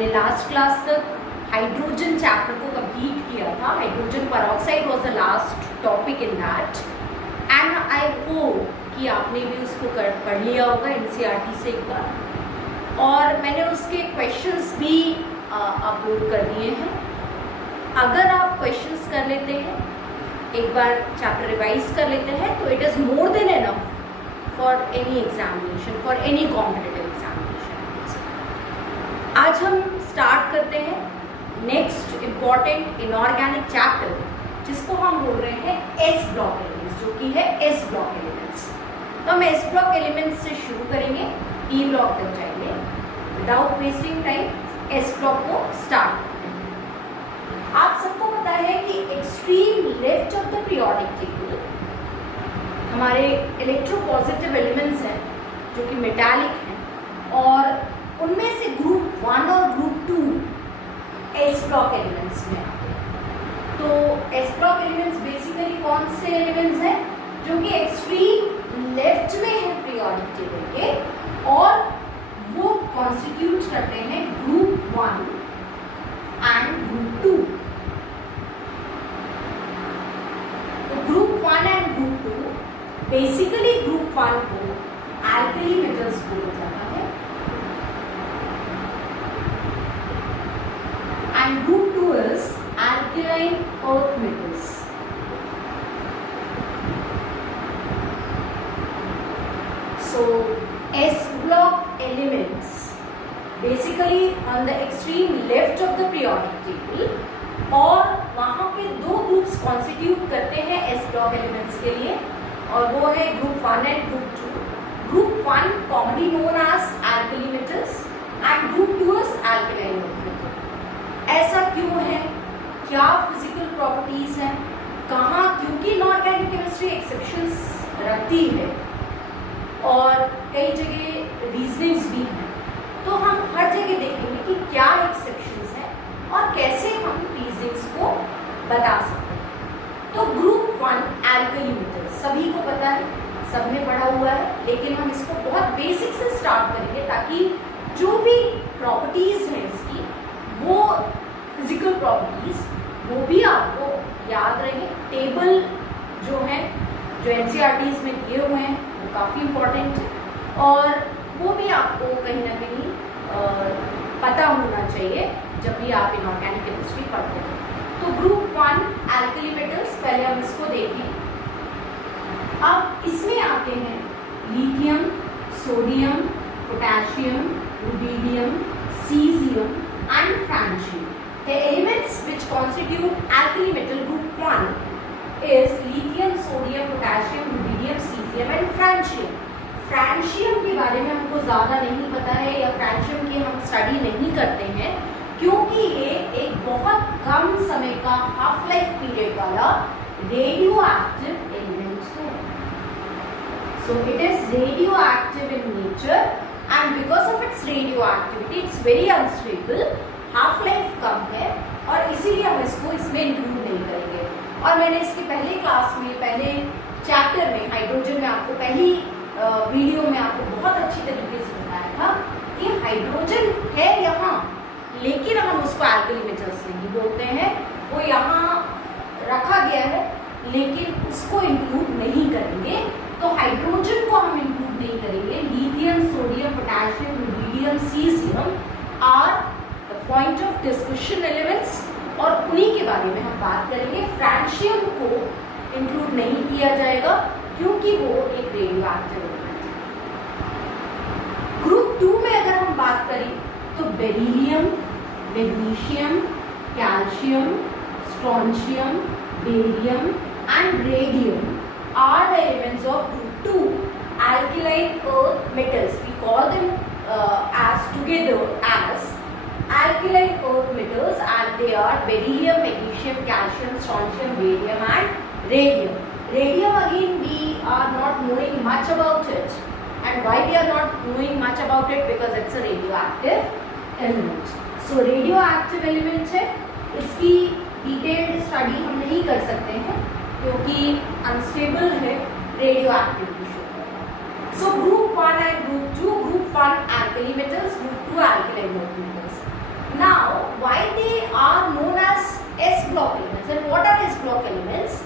हमने last class तक hydrogen chapter को कंप्लीट किया था। Hydrogen peroxide was the last topic in that and I hope कि आपने भी उसको पढ़ लिया होगा एनसीईआरटी से एक बार, और मैंने उसके क्वेश्चंस भी अपलोड कर दिए हैं। अगर आप क्वेश्चंस कर लेते हैं, एक बार चैप्टर रिवाइज कर लेते हैं, तो it is more than enough for any examination, for any competitive examination. आज हम स्टार्ट करते हैं नेक्स्ट इम्पॉर्टेंट इनऑर्गेनिक चैप्टर, जिसको हम बोल रहे हैं एस ब्लॉक एलिमेंट्स, जो कि है एस ब्लॉक एलिमेंट्स। तो हम एस ब्लॉक एलिमेंट्स से शुरू करेंगे, पी ब्लॉक तक जाएंगे। Without wasting time S block को स्टार्ट करते हैं। आप सबको पता है कि extreme left of the periodic table हमारे इलेक्ट्रोपॉजिटिव एलिमेंट्स हैं जो कि मेटालिक हैं, और उनमें से ग्रुप 1 और ग्रुप 2 एस ब्लॉक एलिमेंट्स में आते हैं। तो एस ब्लॉक एलिमेंट्स बेसिकली कौन से एलिमेंट्स हैं जो कि एक्सट्रीम लेफ्ट में है पीरियोडिक टेबल के, और वो कॉन्स्टिट्यूट करते हैं ग्रुप 1 एंड ग्रुप 2। तो group 1 and group 2, basically group 1 को एल्कली मेटल्स बोला जाता है and group 2 is alkaline earth metals. So S block elements basically on the extreme left of the periodic table, और वहाँ पे दो ग्रुप्स कॉन्स्टिट्यूट करते हैं S block elements के लिए, और वो है group 1 and group 2। Group 1 commonly known as alkali metals and group 2 is alkaline earth metal। ऐसा क्यों है, क्या फिजिकल प्रॉपर्टीज हैं, कहाँ, क्योंकि इनऑर्गेनिक केमिस्ट्री एक्सेप्शंस रखती है और कई जगह रीजनिंग्स भी हैं, तो हम हर जगह देखेंगे कि क्या एक्सेप्शंस हैं और कैसे हम रीजनिंग्स को बता सकते हैं। तो ग्रुप 1 एल्कली मेटल्स सभी को पता है, सबने पढ़ा हुआ है, लेकिन हम इसको बहुत बेसिक से स्टार्ट करेंगे ताकि जो भी प्रॉपर्टीज हैं इसकी, वो फिजिकल प्रॉपर्टीज, वो भी आपको याद रहे। टेबल जो है, जो एनसीईआरटीज में दिए हुए हैं, वो काफ़ी इम्पोर्टेंट है, और वो भी आपको कहीं ना कहीं पता होना चाहिए जब भी आप इनऑर्गेनिक केमिस्ट्री पढ़ते हैं। तो ग्रुप 1 एल्कली मेटल्स, पहले हम इसको देखें। अब इसमें आते हैं lithium, sodium, potassium, rubidium, caesium and francium. The elements which constitute alkali metal group 1 is lithium, sodium, potassium, rubidium, cesium and francium। Francium के बारे में हमको ज़्यादा नहीं पता है, या फ्रांशियम की हम स्टडी नहीं करते हैं, क्योंकि ये एक बहुत कम समय का हाफ लाइफ पीरियड वाला रेडियो एक्टिव एलिमेंट है। So it is radio active in nature and because of its radio activity it's very unstable, half life कम है, और इसीलिए हम इसको इसमें इंक्लूड नहीं करेंगे। और मैंने इसके पहले क्लास में, पहले चैप्टर में, हाइड्रोजन में, आपको पहली वीडियो में आपको बहुत अच्छी तरीके से बताया था कि हाइड्रोजन है यहाँ, लेकिन हम उसको एल्कली मेटल्स नहीं बोलते हैं, वो यहाँ रखा गया है, लेकिन उसको इंक्लूड नहीं करेंगे। तो हाइड्रोजन को हम इंक्लूड नहीं करेंगे। Lithium, sodium, potassium, rubidium, caesium are point of discussion elements, और उन्हीं के बारे में हम बात करेंगे। फ्रांशियम को इंक्लूड नहीं किया जाएगा क्योंकि वो एक रेडियो एक्टिव एलिमेंट है। ग्रुप 2 में अगर हम बात करें तो beryllium, magnesium, calcium, strontium, barium and radium are the elements of group 2 alkaline earth metals। We call them as together as alkaline earth metals, and they are beryllium, magnesium, calcium, strontium, barium and radium। Radium again we are not knowing much about it, and why we are not knowing much about it, because it's a radioactive element। So radioactive element है, इसकी detailed study हम नहीं कर सकते हैं क्योंकि unstable है, radioactivity show करता है। So group 1 and group 2, group 1 alkali metals, group 2 alkaline earth metals। Now, why they are known as S block elements, and what are S block elements?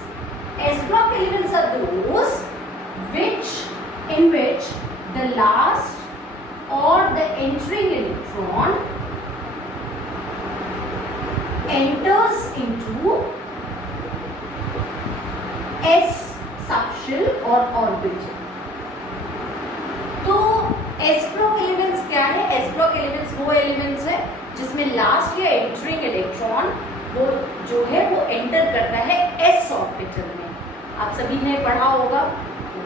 S block elements are those in which the last or the entering electron enters into S subshell or orbital. तो S block elements क्या है? S block elements वो elements है जिसमें last या entering electron वो जो है वो एंटर करता है S ऑर्बिटल में. आप सभी ने पढ़ा होगा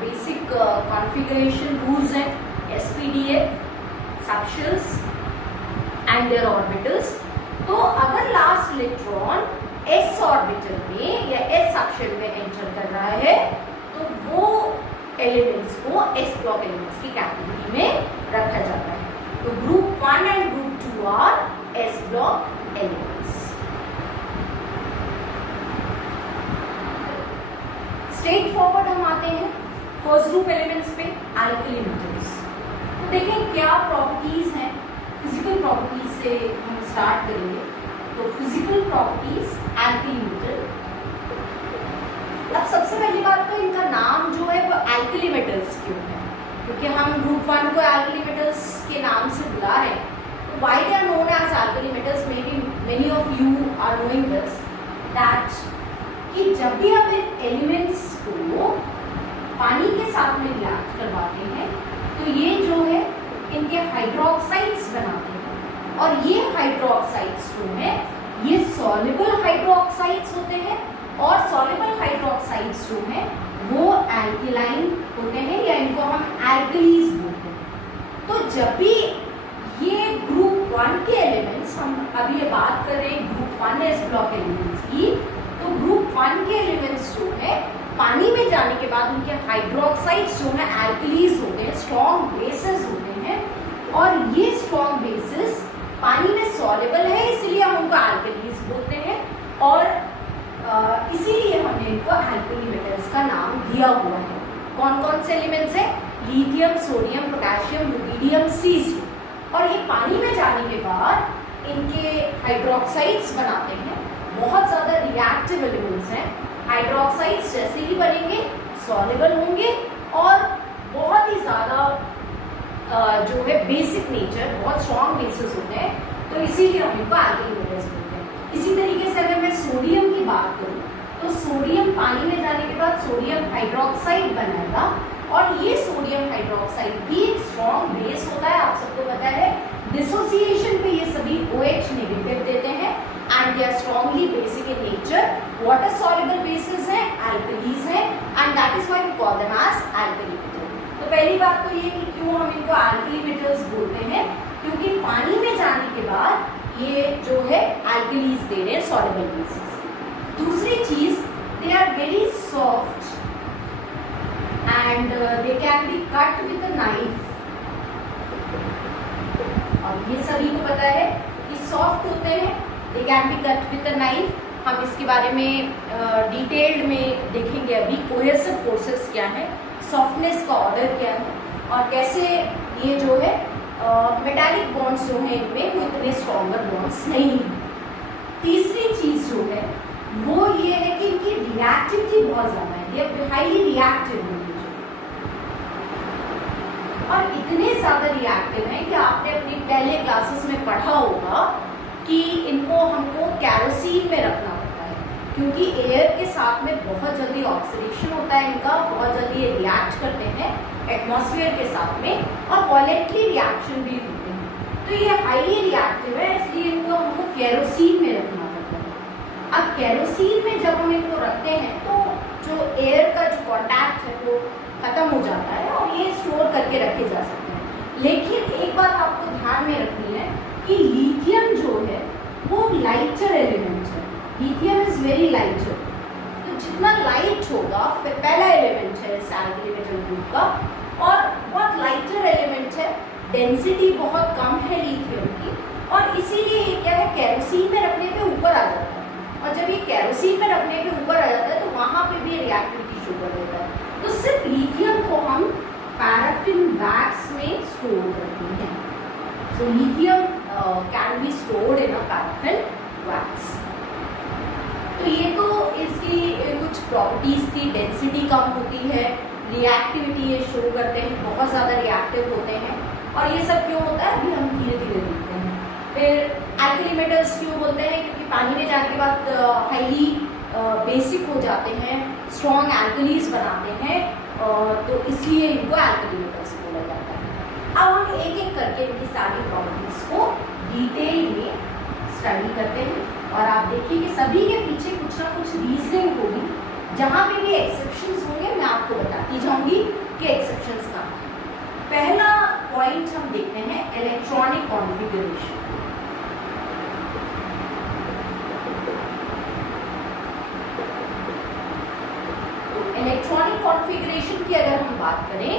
बेसिक कॉन्फ़िगरेशन रूल्स हैं, SPDF, subshells and their orbitals. तो अगर लास्ट इलेक्ट्रॉन S ऑर्बिटल में या S सबशेल में एंटर कर रहा है तो वो एलिमेंट्स को S ब्लॉक एलिमेंट्स की कैटेगरी में रखा जाता है. तो group 1 and group 2 are S block elements. Straightforward हम आते हैं फर्स्ट ग्रुप एलिमेंट्स पे, अल्कली मेटल्स. तो देखें क्या प्रॉपर्टीज हैं. फिजिकल प्रॉपर्टीज से हम स्टार्ट करेंगे. तो फिजिकल प्रॉपर्टीज अल्कली मेटल. अब सबसे पहली बात तो इनका नाम जो है वो अल्कली मेटल्स क्यों है, क्योंकि हम ग्रुप 1 को अल्कली मेटल्स के नाम से बुला रहे हैं. Why they are known as alkali metals? Maybe many of you are knowing this, that कि जब भी आप इन एलिमेंट्स को पानी के साथ में रिएक्ट करवाते हैं तो ये जो है इनके हाइड्रोक्साइड्स बनाते हैं, और ये हाइड्रोक्साइड्स जो है ये सॉल्युबल हाइड्रोक्साइड्स होते हैं, और सॉल्युबल हाइड्रोक्साइड्स जो है वो एल्कलाइन होते हैं या इनको हम एल्कलीज बोलते हैं. तो जब भी ये ग्रुप 1 के एलिमेंट्स, हम अभी ये बात कर रहे हैं ग्रुप 1 एस ब्लॉक एलिमेंट्स की, तो ग्रुप 1 के एलिमेंट्स जो है पानी में जाने के बाद उनके हाइड्रोक्साइड्स जो है एल्कलीज होते हैं, स्ट्रॉन्ग बेसेस होते हैं, और ये स्ट्रॉन्ग बेसेस पानी में सॉल्युबल है इसलिए हम उनको एल्कलीज बोलते हैं, और इसीलिए हमने इनको एल्कली मेटल्स का नाम दिया हुआ है. कौन कौन से एलिमेंट्स हैं? Lithium, sodium, potassium, rubidium, caesium. और ये पानी में जाने के बाद इनके हाइड्रोक्साइड्स बनाते हैं. बहुत ज़्यादा रिएक्टिव एलिमेंट्स हैं. हाइड्रोक्साइड्स जैसे ही बनेंगे सॉल्युबल होंगे और बहुत ही ज़्यादा जो है बेसिक नेचर, बहुत स्ट्रॉन्ग बेसिस होते हैं, तो इसीलिए हम इनको एल्कली मेटल्स बोलते हैं. इसी तरीके से अगर मैं सोडियम की बात करूँ तो सोडियम पानी में जाने के बाद सोडियम हाइड्रोक्साइड बनाएगा, और ये सोडियम हाइड्रोक्साइड भी एक स्ट्रॉन्ग बेस होता है. आप सबको पता है डिसोसिएशन पे ये सभी OH नेगेटिव देते हैं, and they are strongly basic in nature. Water soluble bases हैं, एल्कलीज हैं, and that is why we call them as alkali metal. तो पहली बात तो ये कि क्यों हम इनको एल्कली मेटल्स बोलते हैं, क्योंकि पानी में जाने के बाद ये जो है एल्कलीज दे रहे हैं, सॉल्युबल बेसिस. दूसरी चीज, they are very soft and they can be cut with a knife. और ये सभी को पता है कि सॉफ्ट होते हैं, they can be cut with a knife. हम इसके बारे में डिटेल्ड में देखेंगे अभी. कोहेसिव फोर्सेस क्या है, सॉफ्टनेस का ऑर्डर क्या है, और कैसे ये जो है मेटालिक बॉन्ड्स जो हैं इनमें वो इतने स्ट्रॉन्गर बॉन्ड्स नहीं हैं. तीसरी चीज जो है वो ये है कि इनकी रिएक्टिविटी बहुत ज़्यादा है. ये हाईली रिएक्टिव है, और इतने ज़्यादा रिएक्टिव हैं कि आपने अपनी पहले क्लासेस में पढ़ा होगा कि इनको हमको कैरोसिन में रखना पड़ता है, क्योंकि एयर के साथ में बहुत जल्दी ऑक्सीडेशन होता है इनका, बहुत जल्दी ये रिएक्ट करते हैं एटमॉस्फेयर के साथ में, और वॉलेंटरी रिएक्शन भी होते हैं. तो ये हाईली रिएक्टिव है, इसलिए इनको हमको कैरोसिन में रखना पड़ता है. अब कैरोसिन में जब हम इनको रखते हैं तो जो एयर का जो कॉन्टैक्ट है वो खत्म हो जाता है, और ये स्टोर करके रखे जा सकते हैं. लेकिन एक बात आपको ध्यान में रखनी है कि लिथियम जो है वो लाइटर एलिमेंट है. Lithium is very lighter. तो जितना लाइट होगा, फिर पहला एलिमेंट है इस एल्कली मेटल ग्रुप का, और बहुत लाइटर एलिमेंट है, डेंसिटी बहुत कम है लिथियम की, और इसीलिए ये क्या है कैरोसिन में रखने पे ऊपर आ जाता है. और जब ये कैरोसिन में रखने पे ऊपर आ जाता है तो वहाँ पे भी रिएक्टिविटी शो कर देता है. तो सिर्फ लिथियम को हम पैराफिन वैक्स में स्टोर करते हैं. So lithium can be stored in a paraffin wax. तो ये तो इसकी कुछ प्रॉपर्टीज थी। डेंसिटी कम होती है, रिएक्टिविटी ये शो करते हैं, बहुत ज़्यादा रिएक्टिव होते हैं। और ये सब क्यों होता है अभी हम धीरे धीरे देखते हैं। फिर एल्कली मेटल्स क्यों बोलते हैं, क्योंकि पानी में जाने के बाद हाईली बेसिक हो जाते हैं, स्ट्रॉन्ग एल्कलीज बनाते हैं, तो इसलिए इनको एल्कली मेटल्स बोला जाता है। अब हम एक एक करके इनकी सारी प्रॉपर्टीज को डिटेल में स्टडी करते हैं और आप देखिए कि सभी के पीछे कुछ ना कुछ रीजनिंग होगी। जहाँ पे भी एक्सेप्शंस होंगे मैं आपको बताती जाऊंगी कि एक्सेप्शंस कहाँ हैं। पहला पॉइंट हम देखते हैं इलेक्ट्रॉनिक कॉन्फ़िगरेशन। इलेक्ट्रॉनिक कॉन्फ़िगरेशन की अगर हम बात करें,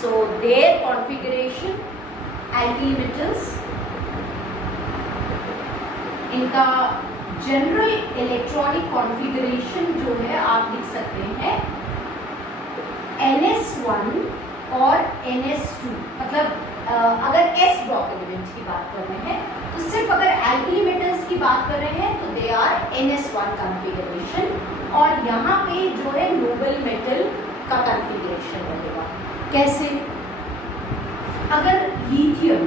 so their configuration alkali metals, इनका जनरल इलेक्ट्रॉनिक कॉन्फ़िगरेशन जो है आप लिख सकते हैं NS1 और NS2। मतलब अगर S ब्लॉक एलिमेंट की बात कर रहे हैं तो सिर्फ अगर एल्कली मेटल्स की बात कर रहे हैं तो दे आर NS1 कॉन्फ़िगरेशन। और यहाँ पे जो है नोबल मेटल का कॉन्फ़िगरेशन रहेगा। कैसे? अगर lithium,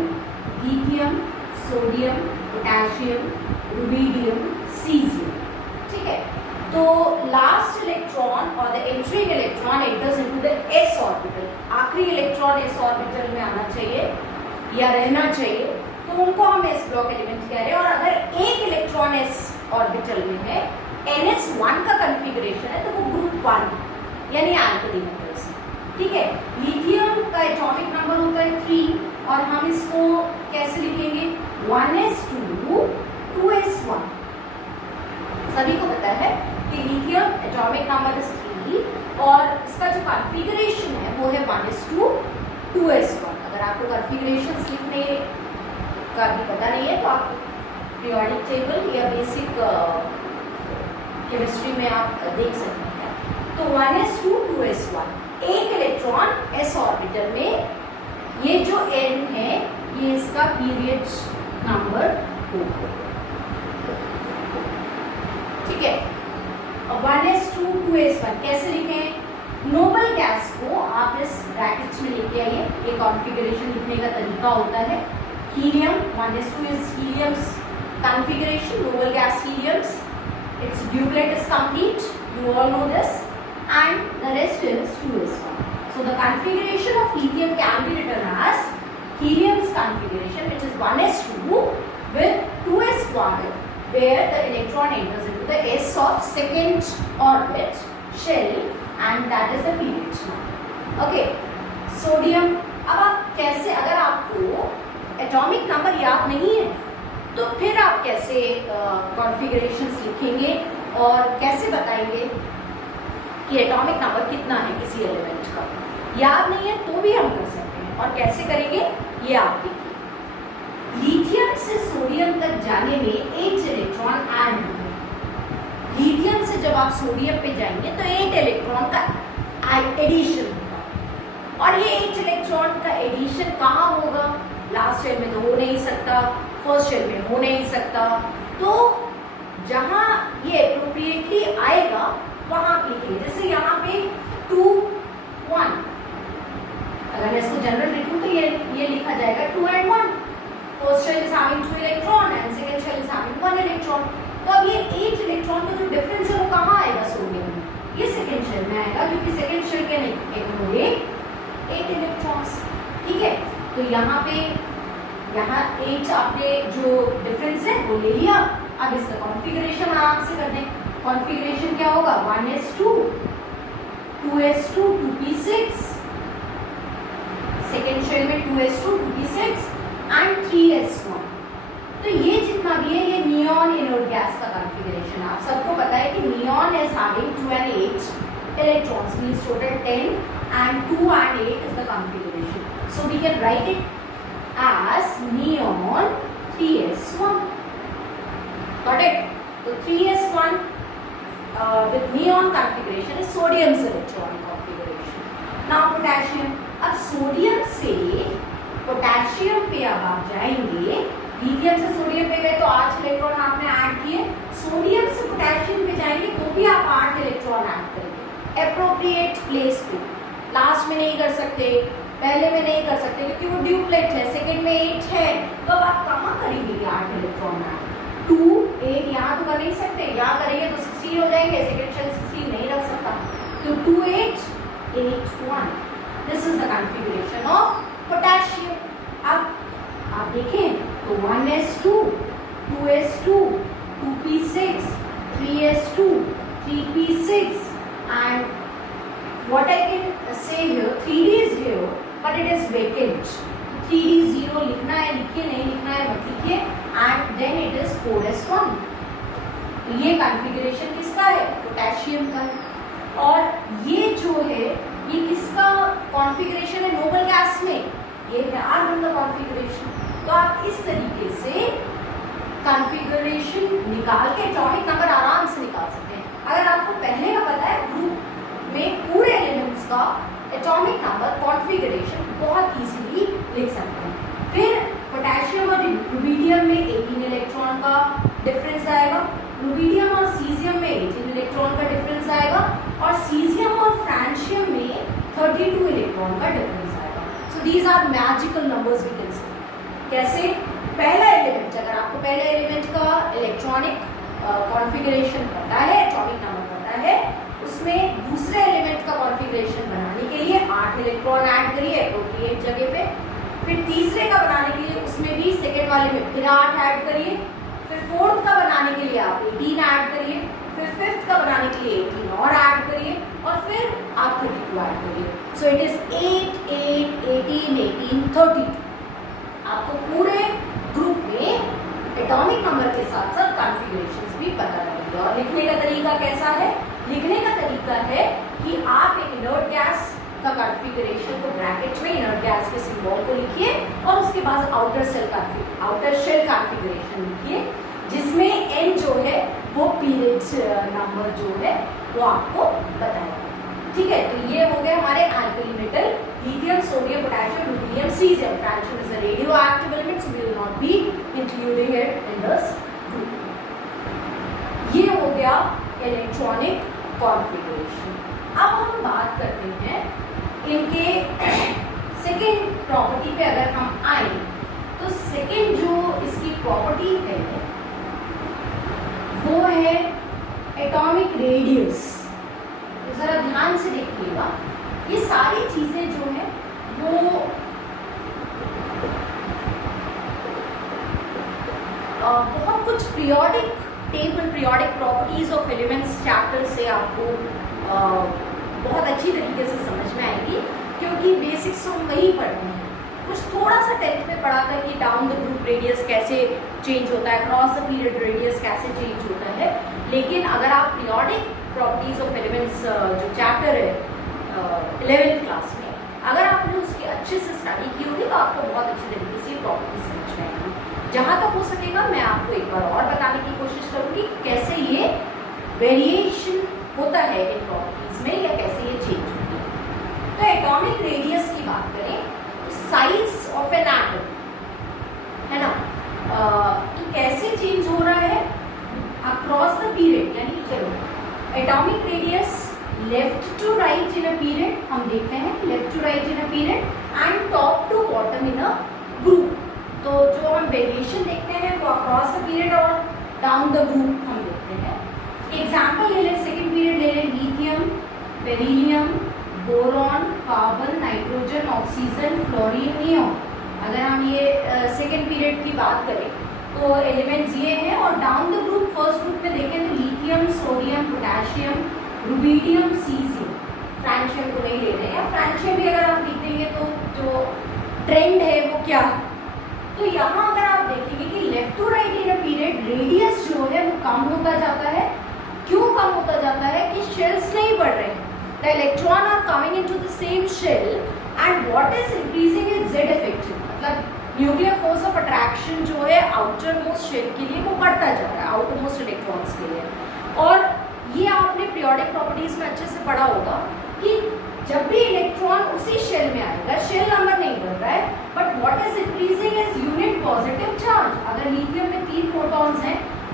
sodium, potassium, rubidium, caesium, ठीक है, तो लास्ट इलेक्ट्रॉन और the entering electron enters into the s orbital. आखिरी इलेक्ट्रॉन s ऑर्बिटल में आना चाहिए या रहना चाहिए, तो उनको हम s ब्लॉक एलिमेंट कह रहे हैं। और अगर एक इलेक्ट्रॉन s ऑर्बिटल में है, NS1 का कॉन्फ़िगरेशन है, तो वो ग्रुप 1 यानी एल्कली मेटल्स, ठीक है। लिथियम का एटॉमिक नंबर होता है 3 और हम इसको कैसे लिखेंगे? 1s2 2s1। सभी को पता है कि लिथियम एटॉमिक नंबर इज 3 और इसका जो कॉन्फ़िगरेशन है वो है 1s2 2s1। अगर आपको कॉन्फ़िगरेशन लिखने का भी पता नहीं है तो आप पीरियोडिक टेबल या बेसिक केमिस्ट्री में आप देख सकते हैं। तो 1s2 2s1, एक इलेक्ट्रॉन s ऑर्बिटल में, ये जो n है ये इसका पीरियड नंबर होगा, ठीक है। 1s2 2s1 कैसे लिखें? नोबल गैस को आप इस ब्रैकेट्स में लेके आइए। ये कॉन्फ़िगरेशन लिखने का तरीका होता है। Helium 1s2 is helium's configuration, noble gas helium's, its duplet is complete, you all know this, and the rest is 2s1. So the configuration of lithium can be written as helium's configuration, which is 1s2 with 2s1, where the electron enters into the s of second orbit shell, and that is the period number. Okay, sodium। अब आप कैसे, अगर आपको atomic number याद नहीं है तो फिर आप कैसे कॉन्फ़िगरेशंस लिखेंगे और कैसे बताएंगे कि एटॉमिक नंबर कितना है किसी एलिमेंट का? याद नहीं है तो भी हम कर सकते हैं। और कैसे करेंगे ये आप देखिए। लिथियम से सोडियम तक जाने में 8 इलेक्ट्रॉन ऐड होंगे। लिथियम से जब आप सोडियम पे जाएंगे तो 8 इलेक्ट्रॉन का एडिशन होगा। और ये 8 इलेक्ट्रॉन का एडिशन कहाँ होगा? लास्ट शेल में तो हो नहीं सकता, फर्स्ट शेल में हो नहीं सकता, तो जहां ये एप्रोप्रिएटली आएगा वहां आप लिखेंगे। जैसे यहाँ पे 2 1, अगर मैं इसको जनरल लिखूं तो ये लिखा जाएगा 2 and 1। First shell is having 2 electron and second shell is having 1 electron. तो अब ये 8 इलेक्ट्रॉन का जो डिफरेंस है वो कहाँ आएगा? सोडियम में। ये सेकंड शेल में आएगा क्योंकि सेकंड शेल के होंगे 8 इलेक्ट्रॉन्स, ठीक है। तो यहाँ 8 आपने जो डिफरेंस है वो ले लिया। अब इसका कॉन्फ़िगरेशन आराम से कर दें। कॉन्फ़िगरेशन क्या होगा? 1s2 2s2 2p6, second shell में 2s2 2p6 एंड 3s1। तो ये जितना भी है ये नियॉन इनर्ट गैस का कॉन्फ़िगरेशन है। आप सबको पता है कि neon is having 2 and 8 electrons, means total 10, and 2 and 8 is the configuration. So we can write it as neon 3s1. Got it? So 3s1 with neon configuration is sodium's electronic configuration. Now potassium. अब sodium से potassium पे अब आप जाएंगे lithium से sodium पे गए तो 8 इलेक्ट्रॉन आपने ऐड किए, सोडियम से पोटेशियम पे जाएंगे तो भी आप 8 इलेक्ट्रॉन ऐड करेंगे। एप्रोप्रिएट प्लेस पे, लास्ट में नहीं कर सकते, पहले में नहीं कर सकते क्योंकि वो ड्यूप्लेट है, सेकंड में 8 है, तो अब आप कहाँ करेंगे 8 इलेक्ट्रॉन ऐड? 2 8 यहाँ तो कर नहीं सकते, यहाँ करेंगे तो 16 हो जाएंगे, सेकंड शेल 16 नहीं रख सकता, तो 2 8 8 1। This is the configuration of potassium. अब आप देखें तो 1s2 2s2 2p6 3s2 3p6 and what I can say here 3d is here but it is vacant, 3d 0 लिखना है लिखिए, नहीं लिखना है मत लिखिए, and then it is 4s1। तो ये कॉन्फ़िगरेशन किसका है? पोटेशियम का है। और ये जो है ये किसका कॉन्फ़िगरेशन है नोबल गैस में? ये है आर्गन का कॉन्फ़िगरेशन। तो आप इस तरीके से कॉन्फ़िगरेशन निकाल के एटॉमिक नंबर आराम से निकाल सकते हैं। अगर आपको पहले का पता है ग्रुप में पूरे एलिमेंट्स का एटॉमिक नंबर कॉन्फ़िगरेशन बहुत इजीली लिख सकते हैं। फिर पोटेशियम और रुबिडियम में 18 इलेक्ट्रॉन का डिफरेंस आएगा, रुबिडियम और सीजियम में 18 इलेक्ट्रॉन का डिफरेंस आएगा, और सीजियम और फ्रांशियम में 32 इलेक्ट्रॉन का डिफरेंस आएगा। So these are magical numbers we can say. कैसे? पहला एलिमेंट, अगर आपको पहले एलिमेंट का इलेक्ट्रॉनिक कॉन्फ़िगरेशन पता है, एटॉमिक नंबर पता है, उसमें दूसरे एलिमेंट का कॉन्फ़िगरेशन बनाने के लिए 8 इलेक्ट्रॉन ऐड करिए एप्रोप्रिएट जगह पे। फिर तीसरे का बनाने के लिए उसमें भी सेकेंड वाले में फिर 8 ऐड करिए। फिर फोर्थ का बनाने के लिए आप 18 ऐड करिए। फिर फिफ्थ का बनाने के लिए 18 और ऐड करिए, और फिर आप 32 ऐड करिए। सो इट इज 8 8 18 18 32। आपको पूरे ग्रुप में एटॉमिक नंबर के साथ साथ कॉन्फ़िगरेशंस भी पता लगेंगे। और लिखने का तरीका कैसा है? लिखने का तरीका है कि आप एक इनर्ट गैस का कॉन्फ़िगरेशन को ब्रैकेट में इनर्ट गैस के सिंबल को लिखिए, और उसके बाद आउटर शेल कॉन्फ़िगरेशन लिखिए, जिसमें n जो है वो पीरियड नंबर जो है वो आपको बताएगा। ठीक है, तो ये हो गए हमारे alkali metal, lithium, sodium, potassium, rubidium, caesium. Francium is a radioactive element, so we will not be including it in this group. ये हो गया इलेक्ट्रॉनिक कॉन्फ़िगरेशन। अब हम बात करते हैं इनके सेकेंड प्रॉपर्टी पे। अगर हम आए तो सेकेंड जो इसकी प्रॉपर्टी है वो है एटॉमिक रेडियस। तो जरा ध्यान से देखिएगा, ये सारी चीजें जो है वो बहुत कुछ periodic table, periodic properties of elements chapter से आपको बहुत अच्छी तरीके से समझ में आएगी, क्योंकि बेसिक्स हम वही पढ़ते हैं। कुछ थोड़ा सा 10th में पढ़ा था कि डाउन द ग्रुप रेडियस कैसे चेंज होता है, क्रॉस द पीरियड रेडियस कैसे चेंज होता है। लेकिन अगर आप पीरियोडिक प्रॉपर्टीज ऑफ एलिमेंट्स जो चैप्टर है 11th क्लास में, अगर आपने उसकी अच्छे से स्टडी की होगी तो आपको बहुत अच्छी तरीके से प्रॉपर्टीज समझ में आएगी। जहाँ तक हो सकेगा मैं आपको एक बार और बताने की कोशिश करूँगी कैसे ये वेरिएशन होता है इन प्रॉपर्टीज में, या कैसे ये चेंज होती है। तो एटॉमिक रेडियस की बात करें तो साइज ऑफ एन एटम है ना, तो कैसे चेंज हो रहा है अक्रॉस द पीरियड। यानी चलो atomic radius left to right in a period हम देखते हैं, left to right in a period and top to bottom in a group. तो जो हम वेरिएशन देखते हैं वो अक्रॉस द पीरियड और डाउन द ग्रुप हम देखते हैं। एग्जाम्पल ले लें, सेकेंड पीरियड ले लें, lithium, beryllium, boron, carbon, nitrogen, oxygen, fluorine, neon. अगर हम ये सेकेंड पीरियड की बात करें तो एलिमेंट्स ये हैं, और down the group first group में देखें तो lithium, sodium, potassium, rubidium, caesium. Francium को नहीं ले रहे हैं, फ्रांशियम भी अगर आप लिख देंगे तो जो ट्रेंड है वो क्या है। तो यहाँ अगर आप देखेंगे कि left to right in a period radius जो है वो कम होता जाता है। क्यों कम होता जाता है? कि शेल्स नहीं बढ़ रहे हैं, the electron are coming into the same shell and what is increasing is Z effective, मतलब न्यूक्लियर फोर्स ऑफ अट्रैक्शन जो है आउटर मोस्ट शेल के लिए वो बढ़ता जा रहा है, आउटर मोस्ट इलेक्ट्रॉन्स के लिए। और ये आपने पीरियोडिक प्रॉपर्टीज में अच्छे से पढ़ा होगा कि जब भी इलेक्ट्रॉन उसी शेल में आएगा, शेल नंबर नहीं बढ़ रहा है, but what is increasing is unit positive charge.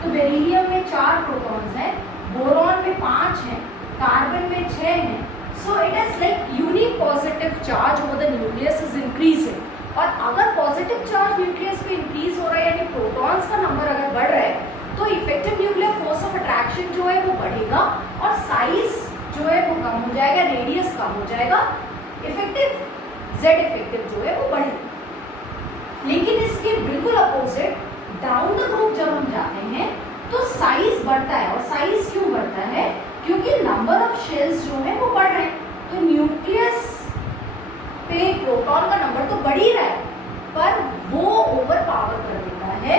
तो बेरिलियम में 4 प्रोटॉन्स हैं, बोरॉन में 5 हैं, कार्बन में 6 हैं. So it is like unique positive charge over the nucleus is increasing. और अगर पॉजिटिव चार्ज न्यूक्लियस पे इंक्रीज हो रहा है यानी प्रोटॉन्स का नंबर अगर बढ़ रहा है तो effective nuclear force of attraction जो है वो बढ़ेगा और साइज जो है वो कम हो जाएगा, रेडियस कम हो जाएगा, इफेक्टिव जेड इफेक्टिव जो है वो बढ़ेगा. लेकिन इसके बिल्कुल अपोजिट डाउन द ग्रुप जब हम जाते हैं तो साइज बढ़ता है. और साइज क्यों बढ़ता है? क्योंकि नंबर ऑफ शेल्स जो है वो बढ़ रहे हैं. तो न्यूक्लियस पे प्रोटॉन का नंबर तो बढ़ ही रहा है पर वो ओवर पावर कर देता है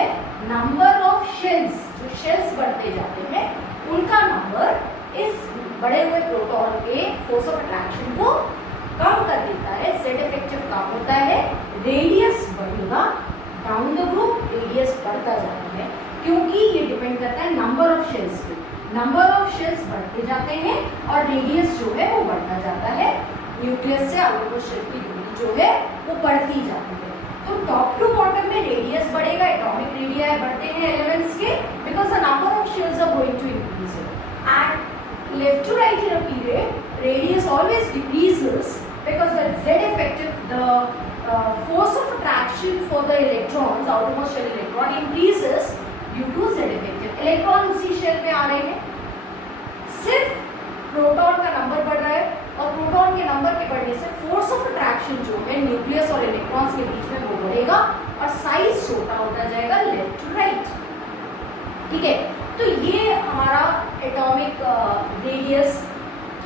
नंबर ऑफ शेल्स. जो शेल्स बढ़ते जाते हैं उनका नंबर इस बड़े हुए प्रोटॉन के फोर्स ऑफ अट्रैक्शन को कम कर देता है. जेड इफेक्टिव कम होता है, रेडियस बढ़ेगा, डाउन द ग्रुप रेडियस बढ़ता जाता है क्योंकि ये डिपेंड करता है नंबर ऑफ शेल्स पे. नंबर ऑफ शेल्स बढ़ते जाते हैं और रेडियस जो है वो बढ़ता जाता है. न्यूक्लियस से आउटर शेल की दूरी जो है वो बढ़ती जाती है. तो टॉप टू बॉटम में रेडियस बढ़ेगा, एटॉमिक रेडियाई बढ़ते हैं एलिमेंट्स के because the number of shells are going to increase. And left to right in a period radius always decreases because the Z effective, the force of attraction for the electrons, outermost shell electron increases due to Z effective. Electron उसी shell में आ रहे हैं, सिर्फ proton का number बढ़ रहा है और प्रोटॉन के नंबर के बढ़ने से फोर्स ऑफ अट्रैक्शन जो है न्यूक्लियस और इलेक्ट्रॉन्स के बीच में वो बढ़ेगा और साइज छोटा होता जाएगा लेफ्ट टू राइट. ठीक है, तो ये हमारा एटॉमिक रेडियस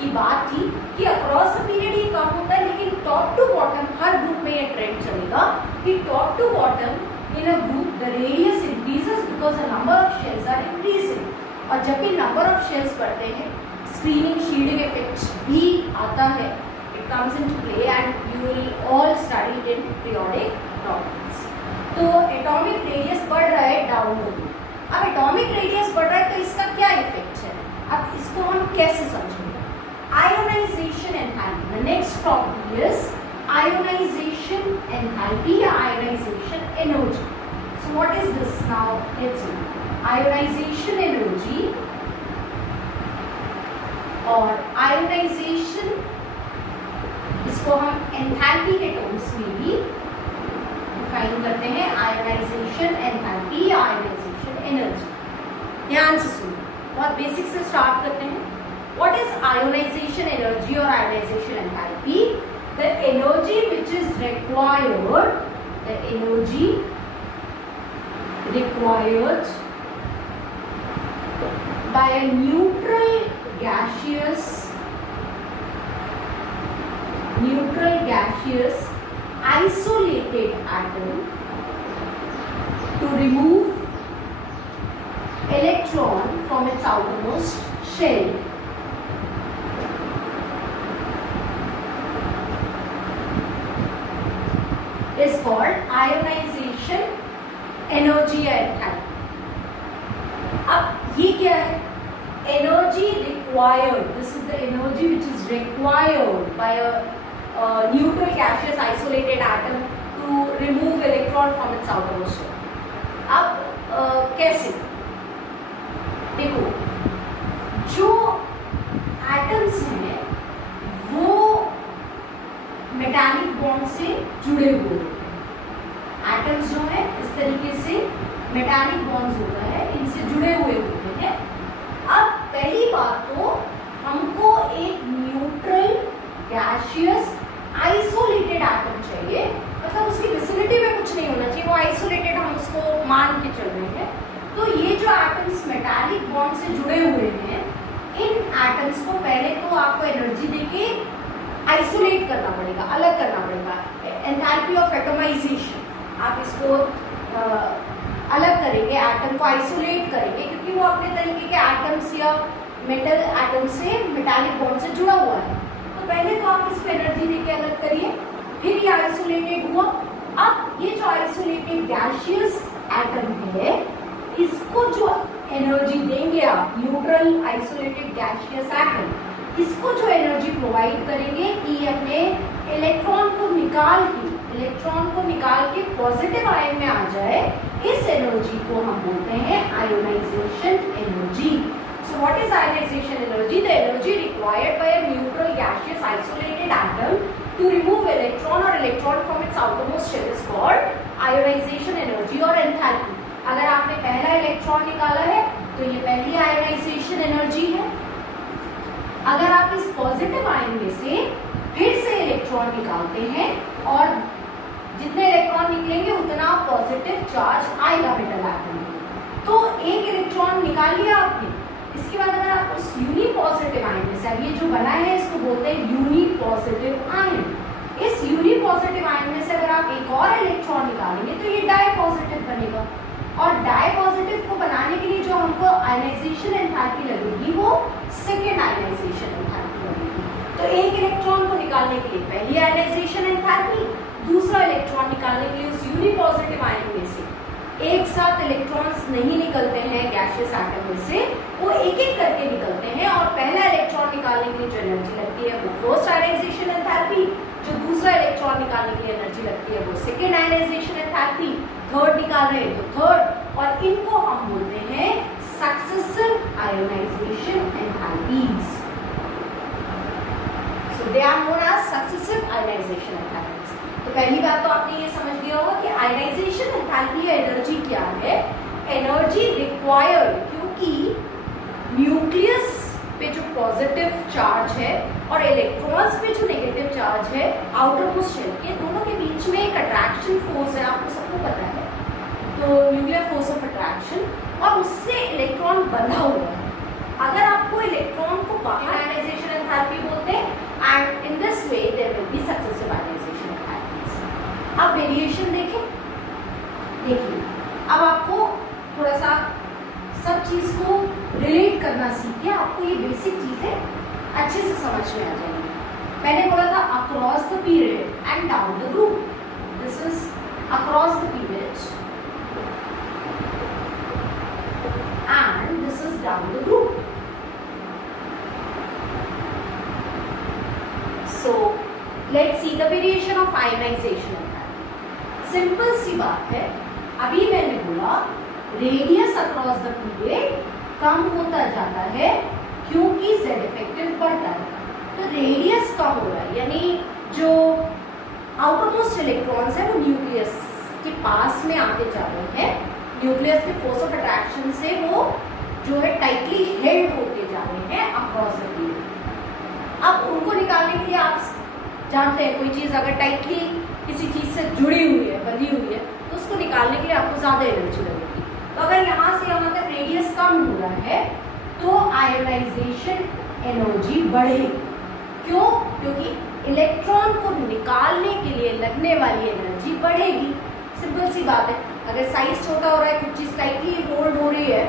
की बात थी कि अक्रॉस द पीरियड ये कम होता है लेकिन टॉप टू बॉटम हर ग्रुप में ये ट्रेंड चलेगा कि top to bottom in a group the radius increases because the number of shells are increasing. और जब भी नंबर ऑफ शेल्स बढ़ते हैं स्क्रीनिंग शील्डिंग इफेक्ट भी आता है. It comes into play and you will all study in periodic topics. तो atomic radius बढ़ रहा है डाउन द ग्रुप. अब एटॉमिक रेडियस बढ़ रहा है तो इसका क्या इफेक्ट है? अब इसको हम कैसे समझेंगे? Ionization enthalpy. The next topic is ionization enthalpy or ionization energy. So what is this now? Let's see. Ionization energy और ionization इसको हम enthalpy के terms में भी define करते हैं. Ionization enthalpy या ionization energy. ध्यान से सुनिए, बहुत बेसिक से स्टार्ट करते हैं. What is ionization energy or ionization enthalpy? The energy which is required, the energy required by a neutral gaseous isolated atom to remove electron from its outermost shell. Is called ionization energy enthalpy. अब ये क्या है? Energy required. This is the energy which is required by a neutral gaseous isolated atom to remove electron from its outermost shell. अब कैसे? देखो, जो atoms हैं वो मेटालिक बॉन्ड से जुड़े हुए होते हैं. एटम्स जो है इस तरीके से मेटालिक बॉन्ड्स होता है, इनसे जुड़े हुए होते हैं. अब पहली बात तो हमको एक न्यूट्रल गैसियस आइसोलेटेड एटम चाहिए, मतलब उसकी विसिनिटी में कुछ नहीं होना चाहिए, वो आइसोलेटेड हम उसको मान के चल रहे हैं. तो ये जो एटम्स मेटालिक बॉन्ड से जुड़े हुए हैं इन एटम्स को पहले तो आपको एनर्जी देके आइसोलेट करना पड़ेगा, अलग करना पड़ेगा. एंथैल्पी ऑफ एटमाइजेशन, आप इसको अलग करेंगे, एटम को आइसोलेट करेंगे क्योंकि वो अपने तरीके के एटम्स या मेटल एटम से मेटालिक बॉन्ड से जुड़ा हुआ है. तो पहले तो आप इसको एनर्जी देके अलग करिए, फिर ये आइसोलेटेड हुआ. अब ये जो आइसोलेटेड गैसियस एटम है इसको जो एनर्जी देंगे आप, न्यूट्रल आइसोलेटेड गैसियस एटम, इसको जो एनर्जी प्रोवाइड करेंगे कि अपने इलेक्ट्रॉन को निकाल के पॉजिटिव आयन में आ जाए, इस एनर्जी को हम बोलते हैं ionization energy. So what is ionization energy? The energy required by a neutral gaseous isolated atom to remove electron or electron from its outermost shell is called ionization energy or enthalpy. अगर आपने पहला electron निकाला है तो ये पहली ionisation energy है। अगर आप इस पॉजिटिव आयन में से फिर से इलेक्ट्रॉन निकालते हैं और जितने इलेक्ट्रॉन निकलेंगे उतना पॉजिटिव चार्ज आएगा मेटल एटम में, तो एक इलेक्ट्रॉन निकाल लिया आपने। इसके बाद अगर आप उस यूनी पॉजिटिव आयन में से, अब ये जो बना है इसको बोलते हैं यूनी पॉजिटिव आयन, इस यूनी पॉजिटिव आयन में से अगर आप एक और इलेक्ट्रॉन निकालेंगे तो ये डाई पॉजिटिव बनेगा। और डाई पॉजिटिव को बनाने के लिए जो हमको आयनाइजेशन एंथैल्पी लगेगी वो सेकेंड आयनाइजेशन एंथैल्पी लगेगी। तो एक इलेक्ट्रॉन को निकालने के लिए पहली आयनाइजेशन एंथैल्पी, दूसरा इलेक्ट्रॉन निकालने के लिए उस यूनी पॉजिटिव आयन में से एक साथ इलेक्ट्रॉन्स नहीं निकलते हैं गैसियस एटम में से, वो एक एक करके निकलते हैं और पहला इलेक्ट्रॉन निकालने के लिए जो एनर्जी लगती है वो फर्स्ट आयनाइजेशन एंथैल्पी, जो दूसरा इलेक्ट्रॉन निकालने के लिए एनर्जी लगती है वो सेकेंड आयनाइजेशन एंथैल्पी, थर्ड निकाल रहे हैं तो थर्ड, और इनको हम बोलते हैं successive ionization enthalpies. So they are known as successive ionization enthalpies. तो पहली बात तो आपने ये समझ लिया होगा कि आयनाइजेशन एंथैल्पी एनर्जी क्या है। एनर्जी रिक्वायर्ड, क्योंकि न्यूक्लियस पे जो पॉजिटिव चार्ज है और इलेक्ट्रॉन्स पे जो नेगेटिव चार्ज है आउटर मोस्ट शेल के, दोनों के बीच में एक अट्रैक्शन फोर्स है, आपको सबको पता है, तो न्यूक्लियर फोर्स ऑफ अट्रैक्शन, और उससे इलेक्ट्रॉन बंधा हुआ है। अगर आपको इलेक्ट्रॉन को बाहर आयनाइजेशन एंथैल्पी बोलते हैं, and in this way there will be successive ionization enthalpies. अब वेरिएशन देखें, देखिए अब आपको थोड़ा सा सब चीज को रिलेट करना सीखिए, आपको ये बेसिक चीजें अच्छे से समझ में आ जाएंगी। मैंने बोला था across the period and down the group, this is across the period and this is down the group. So let's see the variation of ionization enthalpy. Simple सी बात है, अभी मैंने बोला रेडियस अक्रॉस द पीरियड कम होता जाता है क्योंकि जेड इफेक्टिव बढ़ता है। तो रेडियस कम हो रहा है, यानी जो आउटर मोस्ट इलेक्ट्रॉन्स है वो न्यूक्लियस के पास में आते जा रहे हैं, न्यूक्लियस के फोर्स ऑफ अट्रैक्शन से वो जो है टाइटली हेल्ड होते जा रहे हैं अक्रॉस द पीरियड। अब उनको निकालने के लिए आप जानते हैं, कोई चीज अगर टाइटली किसी चीज से जुड़ी हुई है, बंधी हुई है, तो उसको निकालने के लिए आपको ज्यादा एनर्जी लगेगी। तो अगर यहाँ से यहाँ तक रेडियस कम हो रहा है तो आयोनाइजेशन एनर्जी बढ़ेगी। क्यों? क्योंकि इलेक्ट्रॉन को निकालने के लिए लगने वाली एनर्जी बढ़ेगी। सिंपल सी बात है, अगर साइज छोटा हो रहा है, कुछ चीज टाइटली होल्ड हो रही है,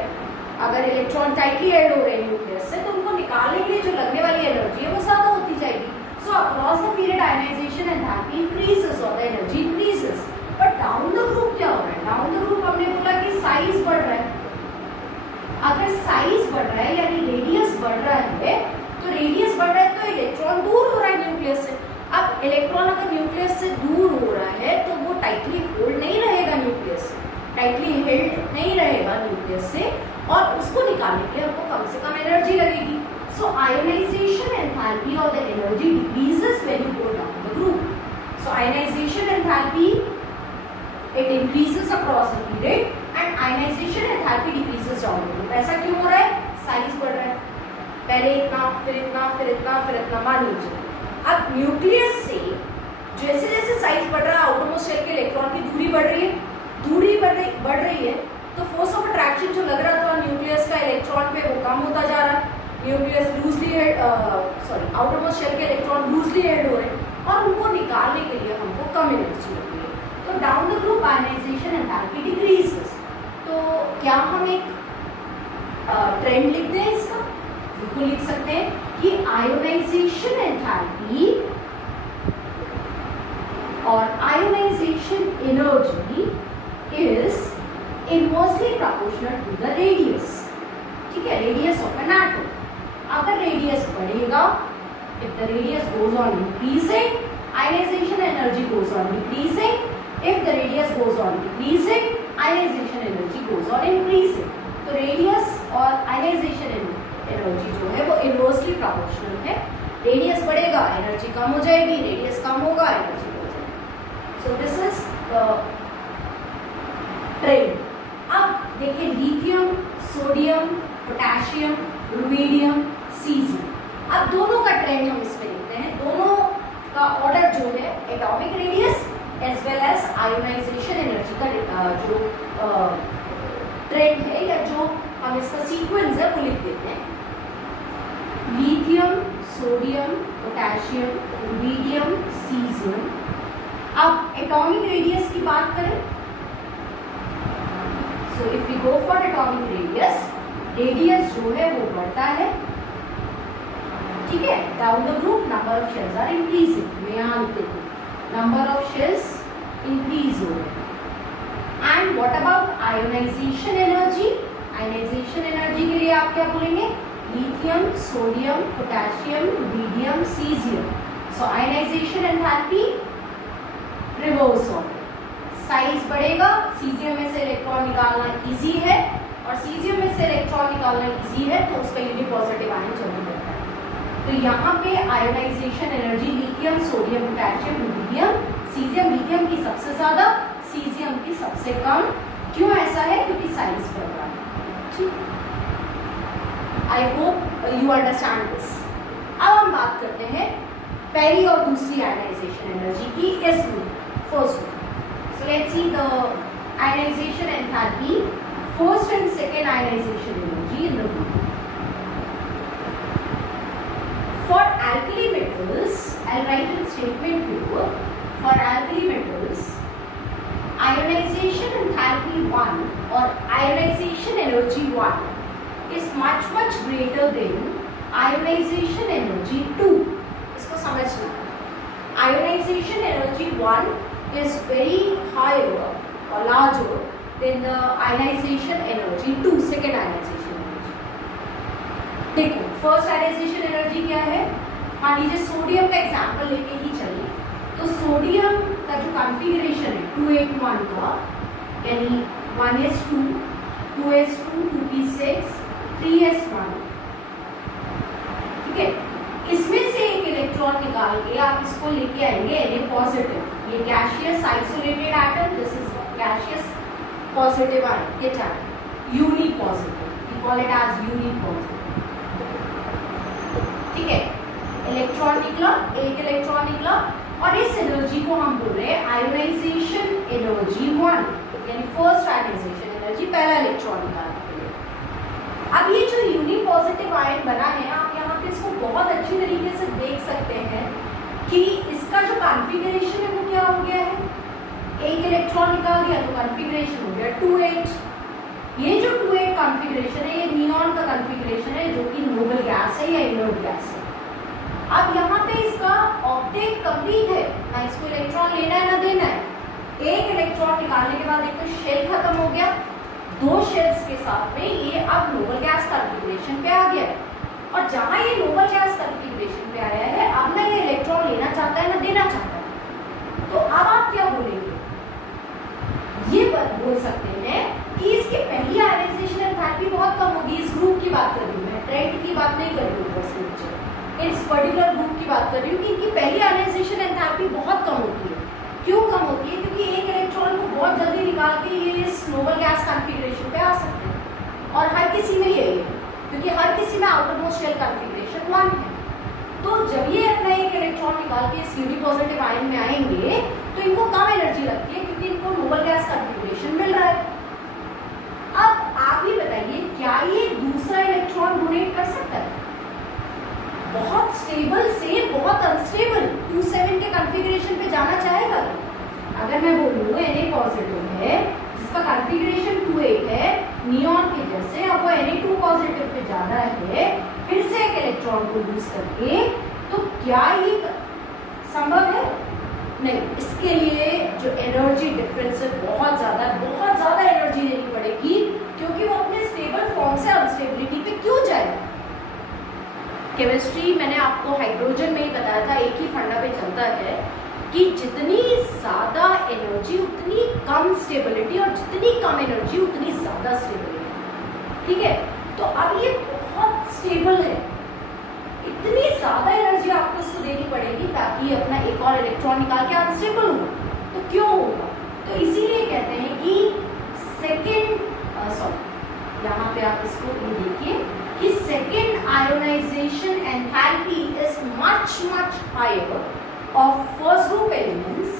अगर इलेक्ट्रॉन टाइटली हेल्ड हो रहे हैं न्यूक्लियस से, तो उनको निकालने के लिए जो लगने वाली एनर्जी है वो ज्यादा होती जाएगी। So across the period ionization enthalpy increases और the energy increases. But down the group क्या हो रहा है? डाउन द ग्रुप हमने बोला कि साइज बढ़ रहा है। अगर साइज बढ़ रहा है यानी रेडियस बढ़ रहा है, तो रेडियस बढ़ रहा है तो इलेक्ट्रॉन दूर हो रहा है न्यूक्लियस से। अब इलेक्ट्रॉन अगर न्यूक्लियस से दूर हो रहा है तो वो टाइटली होल्ड नहीं रहेगा न्यूक्लियस से, टाइटली हेल्ड नहीं रहेगा न्यूक्लियस से, और उसको निकालने के लिए हमको कम से कम एनर्जी लगेगी। सो आयोनाइजेशन एंथैल्पी और the energy decreases when you go down the group. So ionization enthalpy it increases across the period and ionization enthalpy decreases down the group। ऐसा क्यों हो रहा है? साइज बढ़ रहा है, पहले इतना, फिर इतना, फिर इतना, फिर इतना। मान लीजिए अब न्यूक्लियस से जैसे जैसे साइज बढ़ रहा है, आउटरमोस्ट शेल के इलेक्ट्रॉन की दूरी बढ़ रही है, दूरी बढ़ रही है, तो फोर्स ऑफ अट्रैक्शन जो लग रहा था न्यूक्लियस का इलेक्ट्रॉन पे वो कम होता जा रहा है। Nucleus loosely held, outermost shell के इलेक्ट्रॉन लूजली हेल्ड हो रहे हैं और उनको निकालने के लिए हमको कम एनर्जी लगी है। तो down the group ionization enthalpy decreases. तो क्या हम एक ट्रेंड लिख दें इसका? बिल्कुल लिख सकते हैं कि आयोनाइजेशन एंथैल्पी और ionization energy is inversely proportional to the radius. ठीक है, रेडियस ऑफ एन एटम। अगर रेडियस बढ़ेगा, if the radius goes on increasing, ionization energy goes on decreasing. If the radius goes on decreasing, ionization energy goes on increasing. तो radius और ionization energy जो है वो inversely proportional है। Radius बढ़ेगा energy कम हो जाएगी, रेडियस कम होगा एनर्जी बढ़ जाएगी। So this is trend. अब देखिए lithium, sodium, potassium, rubidium, caesium, अब दोनों का ट्रेंड हम इसमें देखते हैं। दोनों का ऑर्डर जो है atomic radius as well as ionization energy का जो ट्रेंड है या जो हम इसका सीक्वेंस है वो लिख देते हैं। Lithium, sodium, potassium, rubidium, caesium. अब एटॉमिक रेडियस की बात करें, so if we go for atomic radius, radius जो है वो बढ़ता है, ठीक है। Down the group number of shells are increasing, मैं यहाँ लिख देती हूँ, नंबर ऑफ शेल्स इंक्रीज हो रहे हैं। And what about ionization energy? Ionization energy के लिए आप क्या बोलेंगे? Lithium, sodium, potassium, rubidium, caesium. So ionization enthalpy reverse हो, साइज बढ़ेगा, सीजियम में से इलेक्ट्रॉन निकालना इजी है और सीजियम में से इलेक्ट्रॉन निकालना इजी है, तो उसका यूनिपॉजिटिव आयन जल्दी करता है। तो यहाँ पे ionization energy lithium, sodium, potassium, rubidium, caesium, lithium की सबसे ज्यादा, सीजियम की सबसे कम। क्यों ऐसा है? क्योंकि साइज बढ़ रहा है। ठीक, I hope you understand this. अब हम बात करते हैं पहली और दूसरी आयोनाइजेशन एनर्जी की इस group first group. So let's see the ionisation enthalpy first and second ionization energy in the group. For alkali metals, I'll write a statement here. For alkali metals, ionization enthalpy 1 or ionization energy 1 is much greater than ionization energy 2. इसको समझना। Ionization energy 1 is very higher or larger than the ionization energy 2, second ionization energy. देखो first ionization energy क्या है? मान लीजिए sodium का example लेके ही चलिए, तो सोडियम का जो कॉन्फ़िगरेशन है 281 का, यानी 1s2, 2s2, 2p6, 3s1, ठीक है। इसमें से एक इलेक्ट्रॉन निकाल के आप इसको लेके आएंगे Na पॉजिटिव। ये gaseous isolated atom, this is gaseous positive ion, ये चाहे unipositive, we call it as unipositive, ठीक है। इलेक्ट्रॉन निकला, एक इलेक्ट्रॉन निकला, और इस एनर्जी को हम बोल रहे हैं आयोनाइजेशन एनर्जी 1, यानी फर्स्ट आयोनाइजेशन एनर्जी, पहला इलेक्ट्रॉन निकालने के लिए। अब ये जो यूनि पॉजिटिव आयन बना है, आप यहाँ पे इसको बहुत अच्छी तरीके से देख सकते हैं कि इसका जो कॉन्फ़िगरेशन है वो क्या हो गया है। एक इलेक्ट्रॉन निकाल दिया तो कॉन्फ़िगरेशन हो गया 2-8। ये जो 2-8 कॉन्फ़िगरेशन है, ये नियॉन का कॉन्फ़िगरेशन है, जो कि नोबल गैस है या इनर्ट गैस है। अब यहाँ पे इसका ऑक्टेट कंप्लीट है, ना इसको इलेक्ट्रॉन लेना है ना देना है। एक इलेक्ट्रॉन निकालने के बाद एक तो शेल खत्म हो गया, 2 शेल्स के साथ में ये अब नोबल गैस कॉन्फ़िगरेशन पे आ गया, और जहाँ ये नोबल गैस कॉन्फ़िगरेशन पे आया है, अब ना ये इलेक्ट्रॉन लेना चाहता है ना देना चाहता है। तो अब आप क्या बोलेंगे? ये बोल सकते हैं कि इसकी पहली आयोनाइजेशन एंथैल्पी बहुत कम होगी। इस ग्रुप की बात कर रही हूँ मैं, ट्रेंड की बात नहीं कर रही हूँ, बस इस पर्टिकुलर ग्रुप की बात कर रही हूँ कि इनकी पहली आयोनाइजेशन एंथैल्पी बहुत कम होती है। क्यों कम होती है? क्योंकि एक इलेक्ट्रॉन को बहुत जल्दी निकाल के ये इस नोबल गैस कॉन्फ़िगरेशन पे आ सकते हैं, और हर किसी में यही है, क्योंकि हर किसी में आउटरमोस्ट शेल कॉन्फ़िगरेशन 1 है। तो जब ये अपना एक इलेक्ट्रॉन निकाल के इस यूनि पॉजिटिव आयन में आएंगे तो इनको कम एनर्जी लगती है, क्योंकि इनको नोबल गैस कॉन्फ़िगरेशन मिल रहा है। अब आप ही बताइए, क्या ये दूसरा इलेक्ट्रॉन डोनेट कर सकता है? बहुत स्टेबल से बहुत अनस्टेबल 2-7 के कॉन्फ़िगरेशन पे जाना चाहेगा? अगर मैं बोलूँ Na पॉजिटिव है, जिसका कॉन्फ़िगरेशन 2-8 है, नियॉन के जैसे, अब वो Na2 पॉजिटिव पे जा रहा है फिर से एक इलेक्ट्रॉन को लूज करके, तो क्या ये संभव है? नहीं। इसके लिए जो एनर्जी डिफरेंस है बहुत ज़्यादा एनर्जी देनी पड़ेगी, क्योंकि वो अपने स्टेबल फॉर्म से अनस्टेबिलिटी पे क्यों जाएगा। केमिस्ट्री मैंने आपको हाइड्रोजन में ही बताया था, एक ही फंडा पे चलता है कि जितनी ज़्यादा एनर्जी उतनी कम स्टेबिलिटी, और जितनी कम एनर्जी उतनी ज़्यादा स्टेबिलिटी, ठीक है। तो अब ये बहुत स्टेबल है, इतनी ज़्यादा एनर्जी आपको इसको देनी पड़ेगी ताकि अपना एक और इलेक्ट्रॉन निकाल के अनस्टेबल हो। तो क्यों होगा? तो इसीलिए कहते हैं कि यहाँ पे आप इसको ये देखिए कि second ionization enthalpy is much higher of first group elements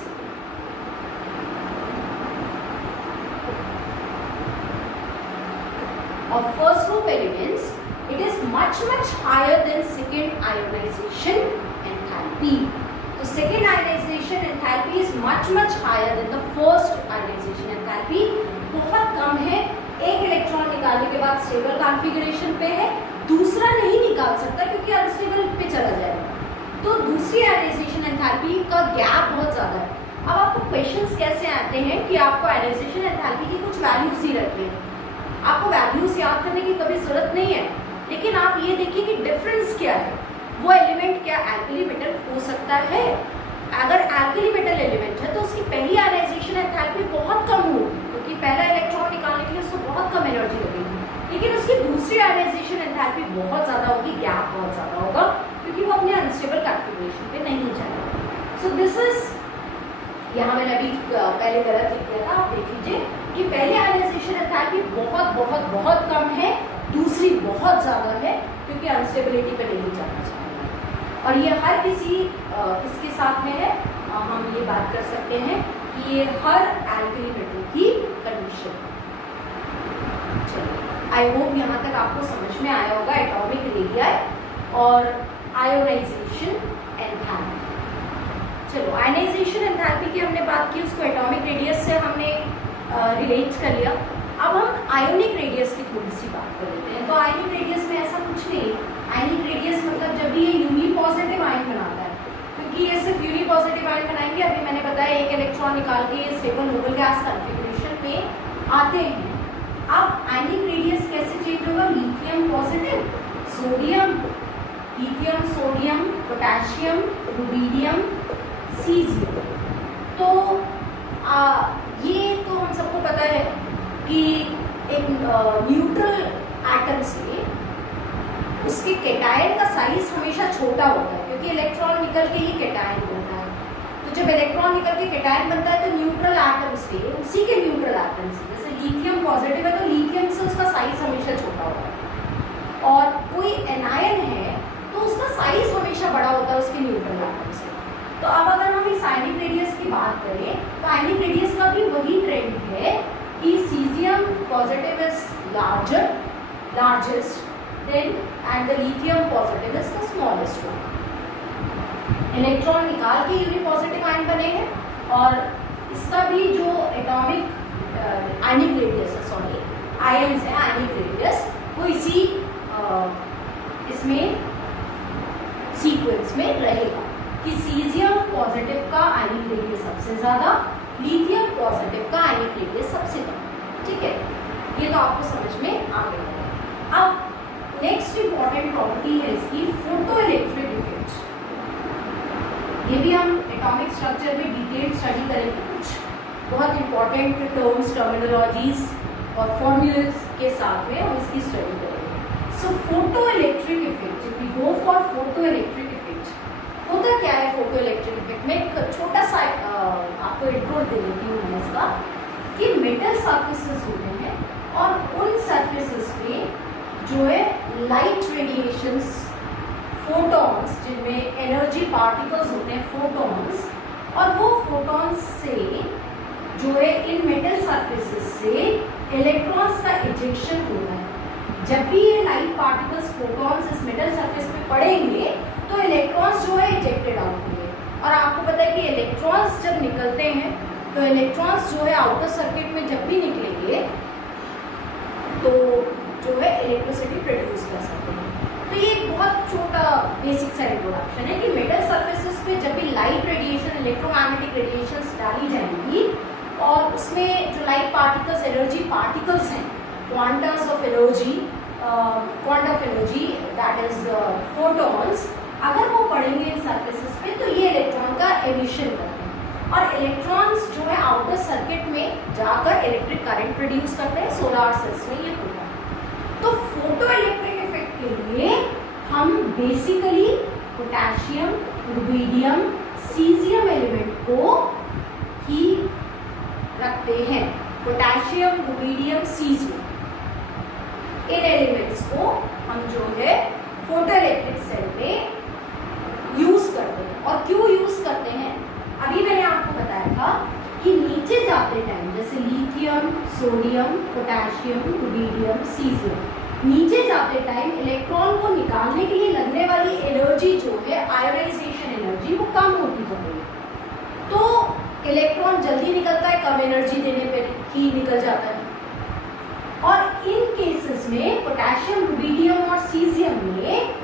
it is much higher than second ionization enthalpy. So second ionization enthalpy is much higher than the first ionization enthalpy. बहुत कम है, एक इलेक्ट्रॉन निकालने के बाद stable configuration पे है, दूसरा नहीं निकाल सकता क्योंकि अनस्टेबल पे चला जाएगा। तो दूसरी आयनाइजेशन एंथैल्पी का गैप बहुत ज़्यादा है। अब आपको क्वेश्चंस कैसे आते हैं कि आपको आयनाइजेशन एंथैल्पी की कुछ वैल्यूज ही रखी है, आपको वैल्यूज याद करने की कभी जरूरत नहीं है, लेकिन आप ये देखिए कि डिफरेंस क्या है। वो एलिमेंट क्या एल्कली मेटल हो सकता है? अगर एल्कली मेटल एलिमेंट है तो उसकी पहली आयनाइजेशन एंथैल्पी बहुत कम होगी क्योंकि पहला इलेक्ट्रॉन निकालने के लिए उसको बहुत कम एनर्जी लगेगी, लेकिन उसकी दूसरी आयनाइजेशन एंथैल्पी बहुत ज़्यादा होगी, गैप बहुत ज़्यादा होगा क्योंकि वो अपने अनस्टेबल कॉन्फ़िगरेशन पे नहीं जाएगा। सो दिस इज, यहाँ मैंने अभी पहले गलत लिख दिया था, आप देख लीजिए कि पहले आयनाइजेशन एंथैल्पी बहुत कम है, दूसरी बहुत ज़्यादा है क्योंकि अनस्टेबिलिटी पे नहीं जाना चाहिए। और ये हर किसके साथ में है, हम ये बात कर सकते हैं कि ये हर एल्कली मेटल की कंडीशन। चलिए, आई होप यहाँ तक आपको समझ में आया होगा एटॉमिक रेडियस और आयोनाइजेशन एंथैल्पी। चलो, आयोनाइजेशन एंथैल्पी की हमने बात की, उसको एटॉमिक रेडियस से हमने रिलेट कर लिया। अब हम आयोनिक रेडियस की थोड़ी सी बात कर लेते हैं। तो आयोनिक रेडियस में ऐसा कुछ नहीं, आयोनिक रेडियस मतलब जब भी ये यूनी पॉजिटिव आयन बनाता है, क्योंकि ये सिर्फ यूनी पॉजिटिव आयन बनाएंगे, अभी मैंने बताया एक इलेक्ट्रॉन निकाल के ये स्टेबल नोबल गैस कॉन्फ़िगरेशन में आते हैं। अब आयोनिक रेडियस कैसे चेंज होगा? Lithium positive, sodium, lithium, sodium, potassium, rubidium, caesium. तो ये तो हम सबको पता है कि एक न्यूट्रल एटम से उसके कैटायन का साइज हमेशा छोटा होता है क्योंकि इलेक्ट्रॉन निकल के ही कैटायन बनता है। तो जब इलेक्ट्रॉन निकल के कैटायन बनता है तो न्यूट्रल एटम से, उसी के न्यूट्रल एटम से, जैसे लिथियम पॉजिटिव है तो लिथियम से उसका साइज हमेशा छोटा होता है, और कोई एनायन है तो उसका साइज हमेशा बड़ा होता है उसके न्यूट्रल एटम से। तो अब अगर हम इस आयोनिक रेडियस की बात करें तो आयोनिक रेडियस का भी वही ट्रेंड है कि caesium positive is largest then and the lithium positive is the smallest one. Electron निकाल के यूनी पॉजिटिव आयन बने हैं, और इसका भी जो एटॉमिक आयनिक रेडियस है, सॉरी आयन्स है आयनिक रेडियस, वो इसी इसमें सीक्वेंस में रहेगा कि सीजियम पॉजिटिव का आयनिक रेडियस सबसे ज़्यादा, लिथियम पॉजिटिव का आयनिक रेडियस सबसे कम। ठीक है, ये तो आपको समझ में आ गया। अब नेक्स्ट इंपॉर्टेंट प्रॉपर्टी है इसकी फोटो इलेक्ट्रिक इफेक्ट। ये भी हम एटॉमिक स्ट्रक्चर में डिटेल स्टडी करेंगे, कुछ बहुत इंपॉर्टेंट टर्म्स, टर्मिनोलॉजीज और फॉर्मूलेज के साथ में हम इसकी स्टडी करेंगे। So photo electric effect, if you go for photo electric effect, होता क्या है फोटो इलेक्ट्रिक इफेक्ट में? एक छोटा सा आपको इंट्रो दे देती हूँ मैं इसका, कि मेटल सर्फेसेस होते हैं और उन सर्फेसेस पे जो है लाइट रेडिएशंस, फोटॉन्स, जिनमें एनर्जी पार्टिकल्स होते हैं फोटॉन्स, और वो फोटॉन्स से जो है इन मेटल सर्फेसेस से इलेक्ट्रॉन्स का इजेक्शन होता है। जब भी ये लाइट पार्टिकल्स फोटॉन्स इस मेटल सर्फेस पे पड़ेंगे तो इलेक्ट्रॉन्स जो है इजेक्टेड आउट होंगे, और आपको पता है कि इलेक्ट्रॉन्स जब निकलते हैं तो इलेक्ट्रॉन्स जो है आउटर सर्किट में जब भी निकलेंगे तो जो है इलेक्ट्रिसिटी प्रोड्यूस कर सकते हैं। तो ये एक बहुत छोटा बेसिक सा इंट्रोडक्शन है कि मेटल सर्फेसेस पे जब भी लाइट रेडिएशन, इलेक्ट्रोमैग्नेटिक रेडिएशंस डाली जाएंगी और उसमें जो लाइट पार्टिकल्स, एनर्जी पार्टिकल्स हैं, quantums of energy, quantum of energy that is photons, अगर वो पड़ेंगे इन सर्फेसेस पे तो ये इलेक्ट्रॉन का एमिशन करते हैं, और इलेक्ट्रॉन्स जो है आउटर सर्किट में जाकर इलेक्ट्रिक करंट प्रोड्यूस करते हैं। सोलर सेल्स में ये होता है। तो फोटो इलेक्ट्रिक इफेक्ट के लिए हम basically potassium, rubidium, caesium element को ही रखते हैं। पोटेशियम, रुबिडियम, सीजियम, इन एलिमेंट्स को हम जो है फोटो इलेक्ट्रिक सेल में यूज करते हैं। और क्यों यूज करते हैं, अभी मैंने आपको बताया था कि नीचे जाते टाइम जैसे lithium, sodium, potassium, rubidium, caesium, नीचे जाते टाइम इलेक्ट्रॉन को निकालने के लिए लगने वाली एनर्जी जो है आयोनाइजेशन एनर्जी, वो कम होती जा रही है। तो इलेक्ट्रॉन जल्दी निकलता है, कम एनर्जी देने पे ही निकल जाता है। और इन केसेस में पोटेशियम, रुबिडियम और सीजियम में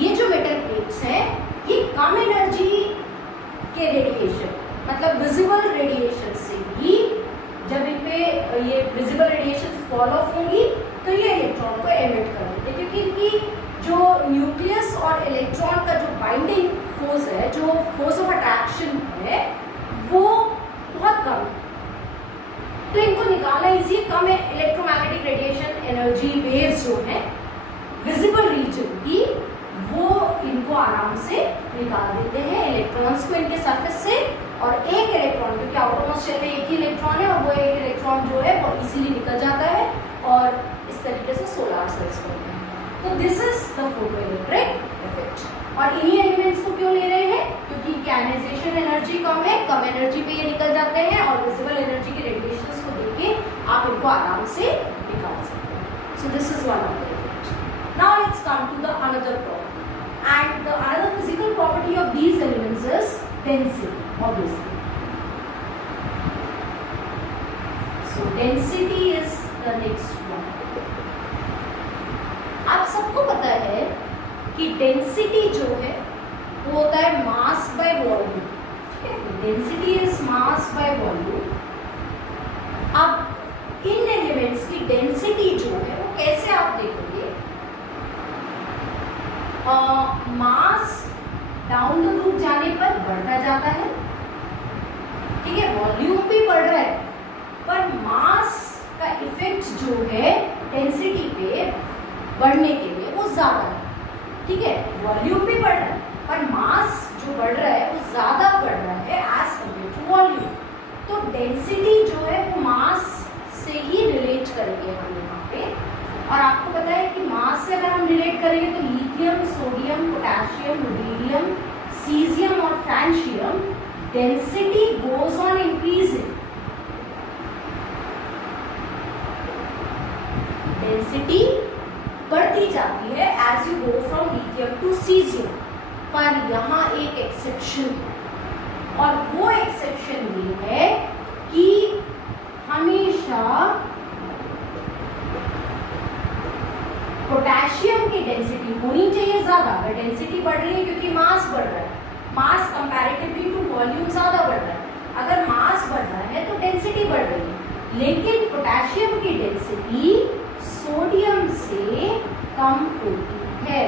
ये जो मेटल प्लेट्स हैं ये कम एनर्जी के रेडिएशन, मतलब विजिबल रेडिएशन से ही जब इन पे ये विजिबल रेडिएशन फॉल ऑफ होंगी तो ये इलेक्ट्रॉन को एमिट कर देते हैं, क्योंकि इनकी जो न्यूक्लियस और इलेक्ट्रॉन का जो बाइंडिंग फोर्स है, जो फोर्स ऑफ अट्रैक्शन है, वो बहुत कम है। तो इनको निकालना इजी, कम इलेक्ट्रोमैग्नेटिक रेडिएशन एनर्जी वेव्स जो हैं विजिबल रीजन की, वो इनको आराम से निकाल देते हैं इलेक्ट्रॉन्स को इनके सरफेस से। और एक इलेक्ट्रॉन, क्योंकि आउटरमोस्ट शेल में एक ही इलेक्ट्रॉन है और वो एक इलेक्ट्रॉन जो है वो इजीली निकल जाता है और इस तरीके से सोलर सेल्स बनते हैं। तो this is the photo electric effect. और इन्हीं एलिमेंट्स को क्यों ले रहे हैं, क्योंकि आयनाइजेशन एनर्जी कम है, कम एनर्जी पे ये निकल जाते हैं और विजिबल एनर्जी के रेडिएशंस को देके आप इनको आराम से निकाल सकते हैं। So this is one of the effect. Now let's come to the another property, and the another physical property of these elements is density, obviously. So density is the next one. आप सबको पता है कि density जो है वो होता है mass by volume. Density is mass by volume. अब इन एलिमेंट्स की डेंसिटी जो है वो कैसे आप देखोगे, मास डाउन द ग्रुप जाने पर बढ़ता जाता है, ठीक है, वॉल्यूम भी बढ़ रहा है, पर मास का इफेक्ट जो है डेंसिटी पे बढ़ने के लिए वो ज्यादा है, ठीक है। वॉल्यूम भी बढ़ रहा है पर मास जो बढ़ रहा है वो ज्यादा बढ़ रहा है एज कम्पेयर टू वॉल्यूम। तो डेंसिटी जो है वो मास से ही रिलेट करेंगे हम यहाँ पे। और आपको पता है कि मास से अगर हम रिलेट करेंगे तो lithium, sodium, potassium, rubidium, caesium और francium density goes on increasing. Density बढ़ती जाती है as you go from lithium to caesium. पर यहाँ एक एक्सेप्शन है, और वो एक्सेप्शन ये है कि हमेशा पोटेशियम की डेंसिटी होनी चाहिए ज्यादा। अगर डेंसिटी बढ़ रही है क्योंकि मास बढ़ रहा है, मास कंपैरेटिवली टू वॉल्यूम ज्यादा बढ़ रहा है, अगर मास बढ़ रहा है तो डेंसिटी बढ़ रही है। लेकिन पोटेशियम की डेंसिटी सोडियम से कम होती है।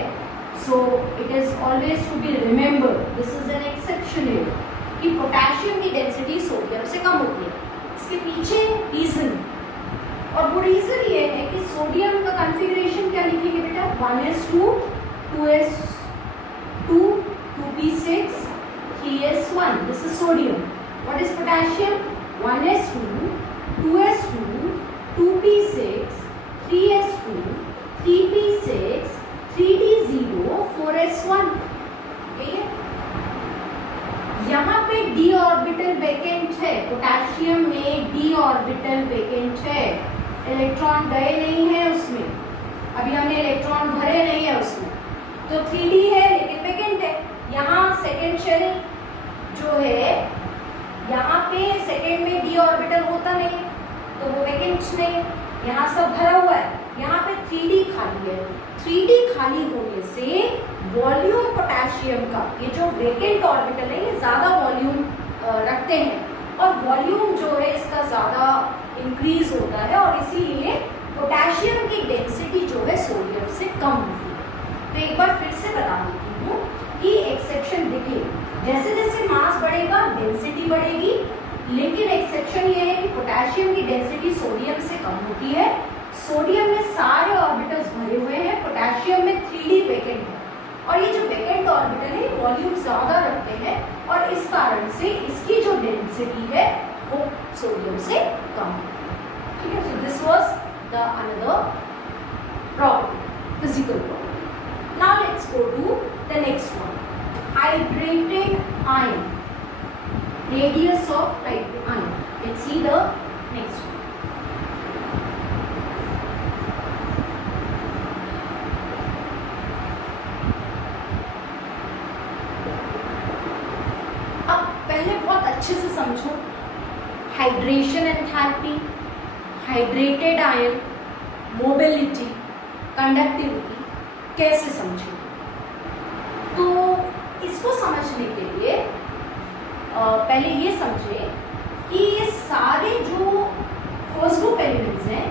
So it is always to be remember, this is an exception कि पोटेशियम की डेंसिटी सोडियम से कम होती है। इसके पीछे रीजन, और वो रीजन ये है कि सोडियम का कॉन्फ़िगरेशन क्या लिखेंगे बेटा, 1s2, 2s2, 2p6, 3s1, this is sodium. What is potassium, 1s2, 2s2, 2p6, 3s2, 3p6, 3d0, 4s1। यहाँ पे d ऑर्बिटल वैकेंट है, पोटेशियम में d ऑर्बिटल वैकेंट है, इलेक्ट्रॉन गए नहीं है उसमें, अभी हमने इलेक्ट्रॉन भरे नहीं है उसमें, तो 3d है लेकिन वैकेंट है। यहाँ सेकेंड शेल जो है, यहाँ पे सेकेंड में d ऑर्बिटल होता नहीं तो वो वैकेंट नहीं, यहाँ सब भरा हुआ है, यहाँ पे 3d खाली है। 3d खाली होने से वॉल्यूम पोटेशियम का, ये जो वैकेंट ऑर्बिटल है, ये ज्यादा वॉल्यूम रखते हैं और वॉल्यूम जो है इसका ज्यादा इंक्रीज होता है और इसीलिए पोटेशियम की डेंसिटी जो है सोडियम से कम होती है। तो एक बार फिर से बता देती हूँ कि एक्सेप्शन देखिए, जैसे जैसे मास बढ़ेगा डेंसिटी बढ़ेगी, लेकिन एक्सेप्शन ये है कि पोटेशियम की डेंसिटी सोडियम से कम होती है। सोडियम में सारे ऑर्बिटल्स भरे हुए हैं, पोटेशियम में 3D वैकेंट है, और ये जो वैकेंट ऑर्बिटल है वॉल्यूम ज्यादा रखते हैं और इस कारण से इसकी जो डेंसिटी है वो सोडियम से कम है। ठीक है, so this was the another property, physical property. Now let's go to the next one, hydrated ion, radius of ion. Let's see the next one. अब पहले बहुत अच्छे से समझो hydration enthalpy, hydrated ion, mobility, conductivity कैसे समझो। तो इसको समझने के लिए पहले ये समझे कि ये सारे जो फर्स्ट ग्रुप एलिमेंट्स हैं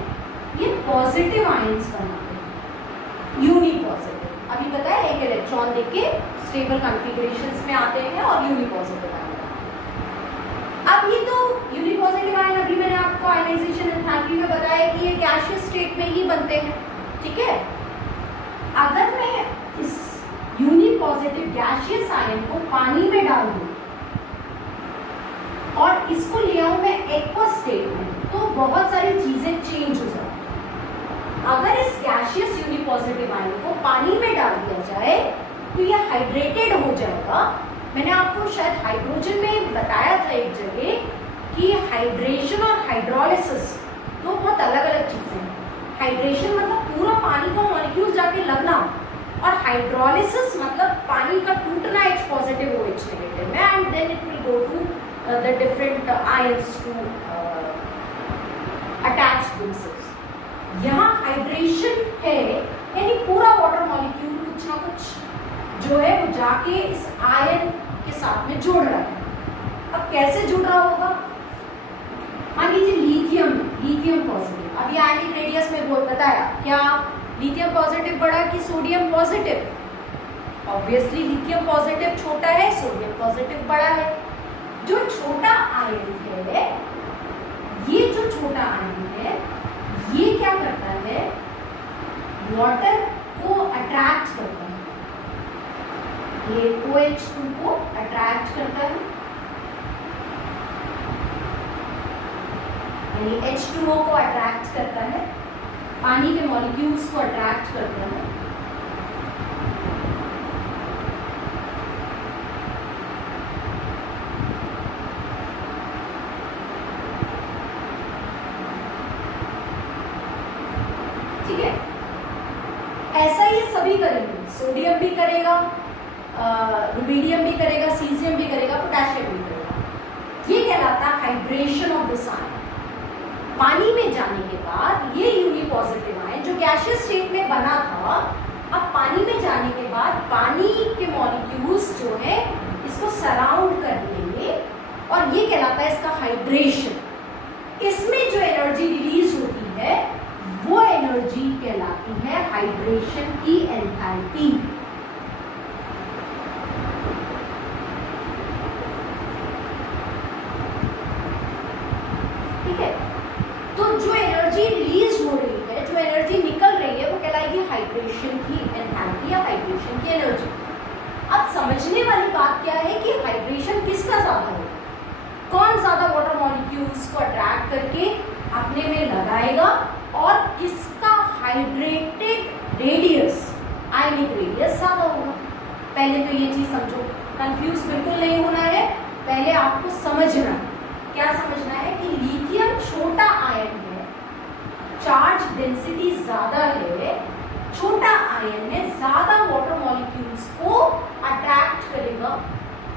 ये पॉजिटिव आयंस बनाते हैं, यूनिपॉजिटिव। अभी पता है एक इलेक्ट्रॉन देके स्टेबल कॉन्फ़िगरेशंस में आते हैं और यूनिपॉजिटिव आयन बनाते हैं। अब ये तो यूनिपॉजिटिव आयन अभी मैंने आपको आयनाइजेशन एंथैल्पी में बताया कि ये गैसियस स्टेट में ही बनते हैं। ठीक है, अगर मैं इस यूनिपॉजिटिव गैसियस आयन को पानी में डाल दूं और इसको ले आऊं मैं एक्वस स्टेट में, तो बहुत सारी चीजें चेंज हो जाती हैं। अगर इस गैसियस यूनिपॉजिटिव आयन को पानी में डाल दिया जाए तो यह हाइड्रेटेड हो जाएगा। मैंने आपको शायद हाइड्रोजन में बताया था एक जगह कि हाइड्रेशन और हाइड्रोलिसिस दो बहुत अलग अलग चीजें हैं। हाइड्रेशन मतलब पूरा पानी का मॉलिक्यूल जाके लगना, और हाइड्रोलिसिस मतलब पानी का टूटना H पॉजिटिव हो H नेगेटिव में, and then it will go to the different ions to attach themselves. यहाँ हाइड्रेशन है यानी पूरा वाटर मॉलिक्यूल कुछ ना कुछ जो है वो जाके इस आयन के साथ में जुड़ रहा है। अब कैसे जुड़ रहा होगा, मान लीजिए लिथियम पॉजिटिव, अभी आयनिक रेडियस में बोल बताया क्या लिथियम पॉजिटिव बड़ा कि sodium positive. Obviously lithium positive छोटा है, सोडियम पॉजिटिव बड़ा है। जो छोटा आयन है, ये जो छोटा आयन है ये क्या करता है, वाटर को अट्रैक्ट करता है, ये OH2 को अट्रैक्ट करता है, यानी H2O को अट्रैक्ट करता है, पानी के मॉलिक्यूल्स को अट्रैक्ट करता है। ठीक है, ऐसा ये सभी करेंगे, सोडियम भी करेगा, रुबीडियम भी करेगा, सीजियम भी करेगा, पोटेशियम भी करेगा। ये कहलाता है हाइड्रेशन ऑफ द आयन। पानी में जाने के बाद ये यूनिपॉजिटिव आयन जो गैसियस स्टेट में बना था, अब पानी में जाने के बाद पानी के मॉलिक्यूल्स जो है इसको सराउंड कर लेंगे और ये कहलाता है इसका हाइड्रेशन। इसमें जो एनर्जी रिलीज होती है वो एनर्जी कहलाती है हाइड्रेशन की एंथैल्पी। ठीक है, तो जो एनर्जी रिलीज हो रही है, जो एनर्जी निकल रही है वो कहलाएगी हाइड्रेशन की एंथैल्पी या हाइड्रेशन की एनर्जी। अब समझने वाली बात क्या है कि हाइड्रेशन किसका ज्यादा होगा, कौन ज्यादा वाटर मॉलिक्यूल्स को अट्रैक्ट करके अपने में लगाएगा और किसका हाइड्रेटेड रेडियस, आयनिक रेडियस ज्यादा होगा। पहले तो ये चीज समझो, कंफ्यूज बिल्कुल नहीं होना है, पहले आपको समझना है। क्या समझना है कि लिथियम छोटा आयन है, चार्ज डेंसिटी ज्यादा है, छोटा आयन है, ज्यादा वाटर मॉलिक्यूल्स को अट्रैक्ट करेगा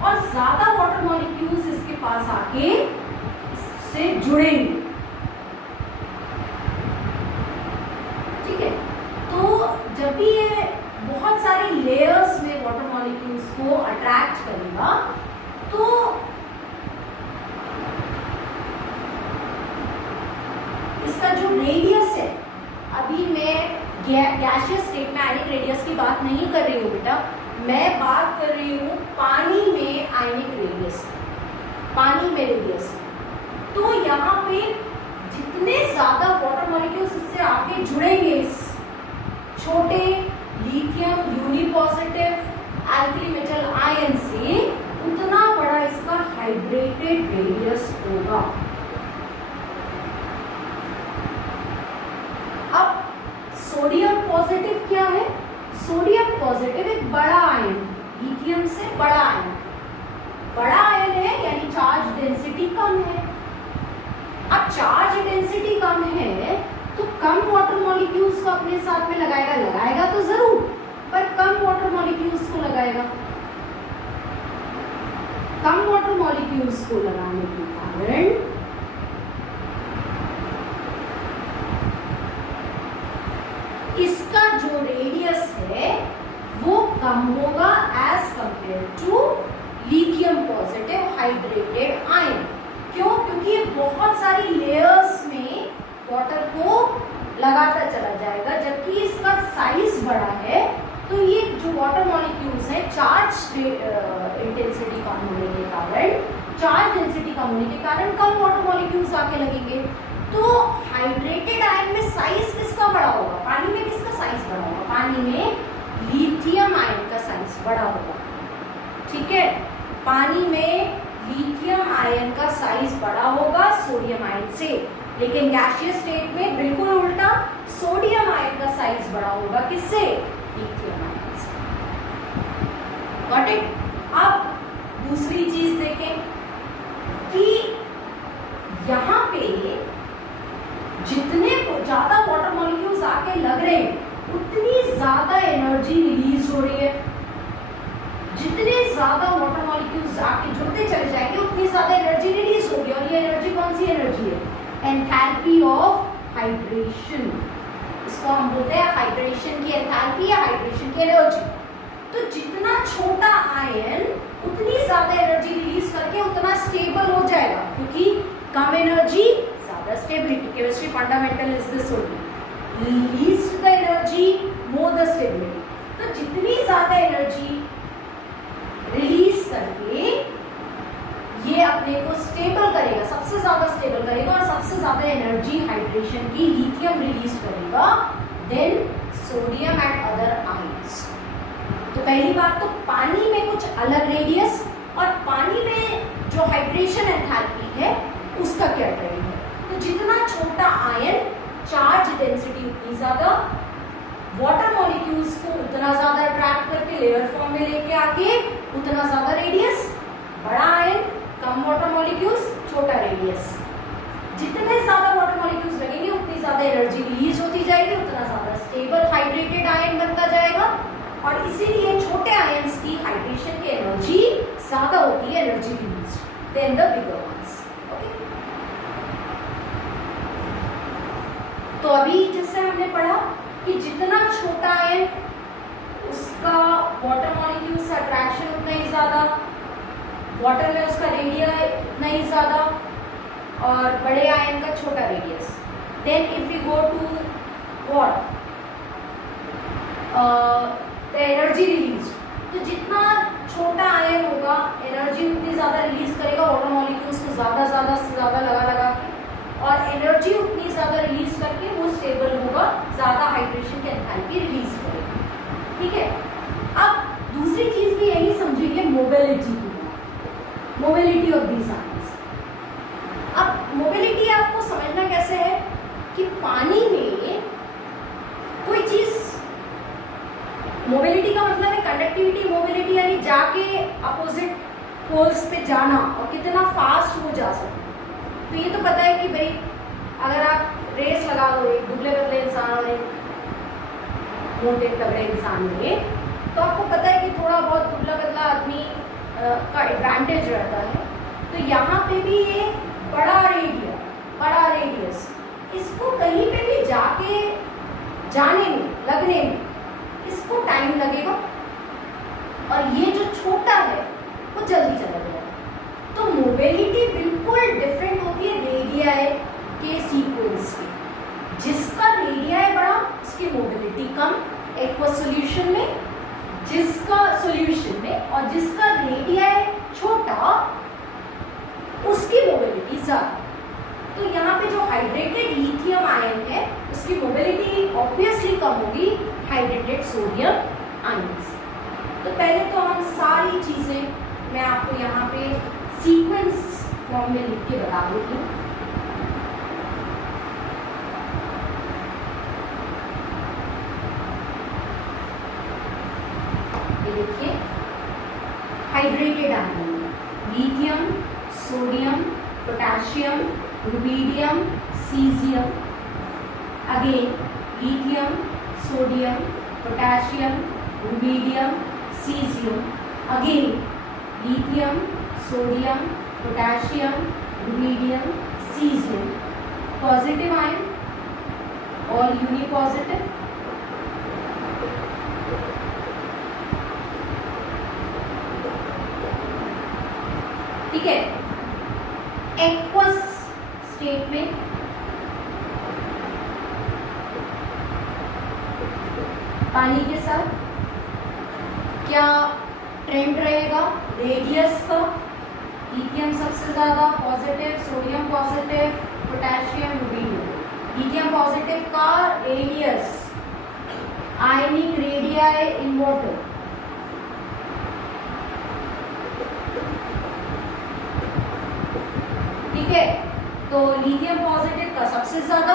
और ज्यादा वाटर मॉलिक्यूल्स इसके पास आके इससे जुड़ेंगे। ठीक है, तो जब भी ये बहुत सारी लेयर्स में वाटर मॉलिक्यूल्स को अट्रैक्ट करेगा तो इसका जो रेडियस है, अभी मैं गैसियस स्टेट में आयनिक रेडियस की बात नहीं कर रही हूँ बेटा, मैं बात कर रही हूँ पानी में आयनिक रेडियस, पानी में रेडियस। तो यहाँ पे जितने ज्यादा वाटर मॉलिक्यूल्स इससे आके जुड़ेंगे इस छोटे lithium unipositive alkali metal ion से, उतना बड़ा इसका हाइड्रेटेड रेडियस होगा। अब सोडियम पॉजिटिव क्या है? सोडियम पॉजिटिव एक बड़ा आयन, लिथियम से बड़ा आयन, बड़ा आयन है यानी चार्ज डेंसिटी कम है। अब चार्ज डेंसिटी कम है तो कम वाटर मॉलिक्यूल्स को अपने साथ में लगाएगा तो जरूर, पर कम वाटर मॉलिक्यूल्स को लगाएगा। कम वाटर मॉलिक्यूल्स को लगाने के कारण इसका जो रेडियस है वो कम होगा as compare to lithium positive hydrated ion. क्यों? क्योंकि ये बहुत सारी लेयर्स में वाटर को लगाता चला जाएगा, जबकि इसका साइज बड़ा है तो ये जो वाटर मॉलिक्यूल्स हैं चार्ज इंटेंसिटी कम होने के कारण, चार्ज डेंसिटी कम होने के कारण कम वाटर मॉलिक्यूल्स आके लगेंगे। तो हाइड्रेटेड आयन में साइज किसका बड़ा होगा? पानी में किसका साइज बड़ा होगा? पानी में लिथियम आयन का साइज बड़ा होगा। ठीक है, पानी में लिथियम आयन का साइज बड़ा होगा सोडियम आयन से, लेकिन गैसियस स्टेट में बिल्कुल उल्टा, सोडियम आयन का साइज बड़ा होगा किससे? लिथियम आयन से। Got it? अब दूसरी चीज देखें कि यहां पे जितने ज्यादा वाटर मॉलिक्यूल्स आके लग रहे हैं उतनी ज्यादा एनर्जी रिलीज हो रही है। जितने ज्यादा वाटर मॉलिक्यूल्स आके जुड़ते चले जाएंगे उतनी ज्यादा एनर्जी रिलीज होगी, और ये एनर्जी कौन सी एनर्जी है? Enthalpy of hydration. इसको हम बोलते हैं हाइड्रेशन की एंथैल्पी या हाइड्रेशन की एनर्जी। तो जितना छोटा आयन उतनी ज्यादा एनर्जी रिलीज करके उतना स्टेबल हो जाएगा, क्योंकि कम एनर्जी ज्यादा stability. Chemistry fundamental is this only, least the energy more the stability. तो जितनी ज्यादा एनर्जी रिलीज करके ये अपने को स्टेबल करेगा, सबसे ज्यादा स्टेबल करेगा और सबसे ज्यादा एनर्जी हाइड्रेशन की लिथियम रिलीज करेगा than sodium and other ions. तो पहली बात तो पानी में कुछ अलग रेडियस, और पानी में जो हाइड्रेशन एंथैल्पी है उसका क्या ट्रेंड है। तो जितना छोटा आयन चार्ज डेंसिटी उतनी ज्यादा, वाटर मॉलिक्यूल्स को उतना ज्यादा अट्रैक्ट करके लेयर फॉर्म में लेके आके उतना ज्यादा रेडियस, बड़ा आयन कम वाटर मॉलिक्यूल्स छोटा रेडियस। जितने ज्यादा वाटर मॉलिक्यूल्स लगेंगे उतनी ज्यादा एनर्जी रिलीज होती जाएगी, उतना ज्यादा स्टेबल हाइड्रेटेड आयन बनता जाएगा, और इसीलिए छोटे आयंस की हाइड्रेशन की एनर्जी ज्यादा होती है energy release than the bigger ones. Okay, तो अभी जिससे हमने पढ़ा कि जितना छोटा आयन उसका वाटर मॉलिक्यूल से अट्रैक्शन उतना ही ज्यादा, वाटर में उसका रेडिया उतना ही ज्यादा, और बड़े आयन का छोटा radius. Then if you go to what the energy release, तो जितना छोटा आयन होगा एनर्जी उतनी ज्यादा रिलीज करेगा वाटर मॉलिक्यूल्स को ज्यादा से ज्यादा लगा के, और एनर्जी उतनी ज्यादा रिलीज करके वो स्टेबल होगा, ज्यादा हाइड्रेशन की एंथैल्पी रिलीज करेगा। ठीक है, अब दूसरी चीज भी यही समझिए मोबिलिटी की, मोबिलिटी ऑफ दीज आयंस। अब मोबिलिटी आपको समझना कैसे है कि पानी में कोई चीज, मोबिलिटी का मतलब है कंडक्टिविटी मोबिलिटी, यानी जाके अपोजिट पोल्स पे जाना और कितना फास्ट वो जा सकते। तो ये तो पता है कि भाई अगर आप रेस लगा दो एक दुबले पतले इंसान और एक मोटे तगड़े इंसान में, तो आपको पता है कि थोड़ा बहुत दुबला पतला आदमी का एडवांटेज रहता है। तो यहाँ पे भी ये बड़ा रेडियस, इसको कहीं पे भी जाके जाने में, लगने में इसको टाइम लगेगा, और ये जो छोटा है वो जल्दी चला जाएगा। तो मोबिलिटी बिल्कुल डिफरेंट होती है रेडियाई के सीक्वेंस में। जिसका रेडियाई बड़ा उसकी मोबिलिटी कम एक्वस सॉल्यूशन में, जिसका सॉल्यूशन में, और जिसका रेडियाई छोटा उसकी मोबिलिटी ज्यादा। उसकी मोबिलिटी ऑब्वियसली कम होगी हाइड्रेटेड सोडियम आयन से। तो पहले तो हम सारी चीजें मैं आपको यहाँ पे सीक्वेंस फॉर्म में लिख के बता देती हूँ। ये देखिए hydrated ion lithium, sodium, potassium, rubidium, caesium, again lithium, sodium, potassium, rubidium, caesium, again lithium, sodium, potassium, rubidium, caesium, positive ion और यूनिपॉजिटिव, ठीक है। एक्वस स्टेट में पानी के साथ क्या ट्रेंड रहेगा? रेडियस का लिथियम सबसे ज्यादा positive, sodium positive, potassium rubidium. Lithium positive का radius ionic radii in water, ठीक है। तो लिथियम पॉजिटिव का सबसे ज्यादा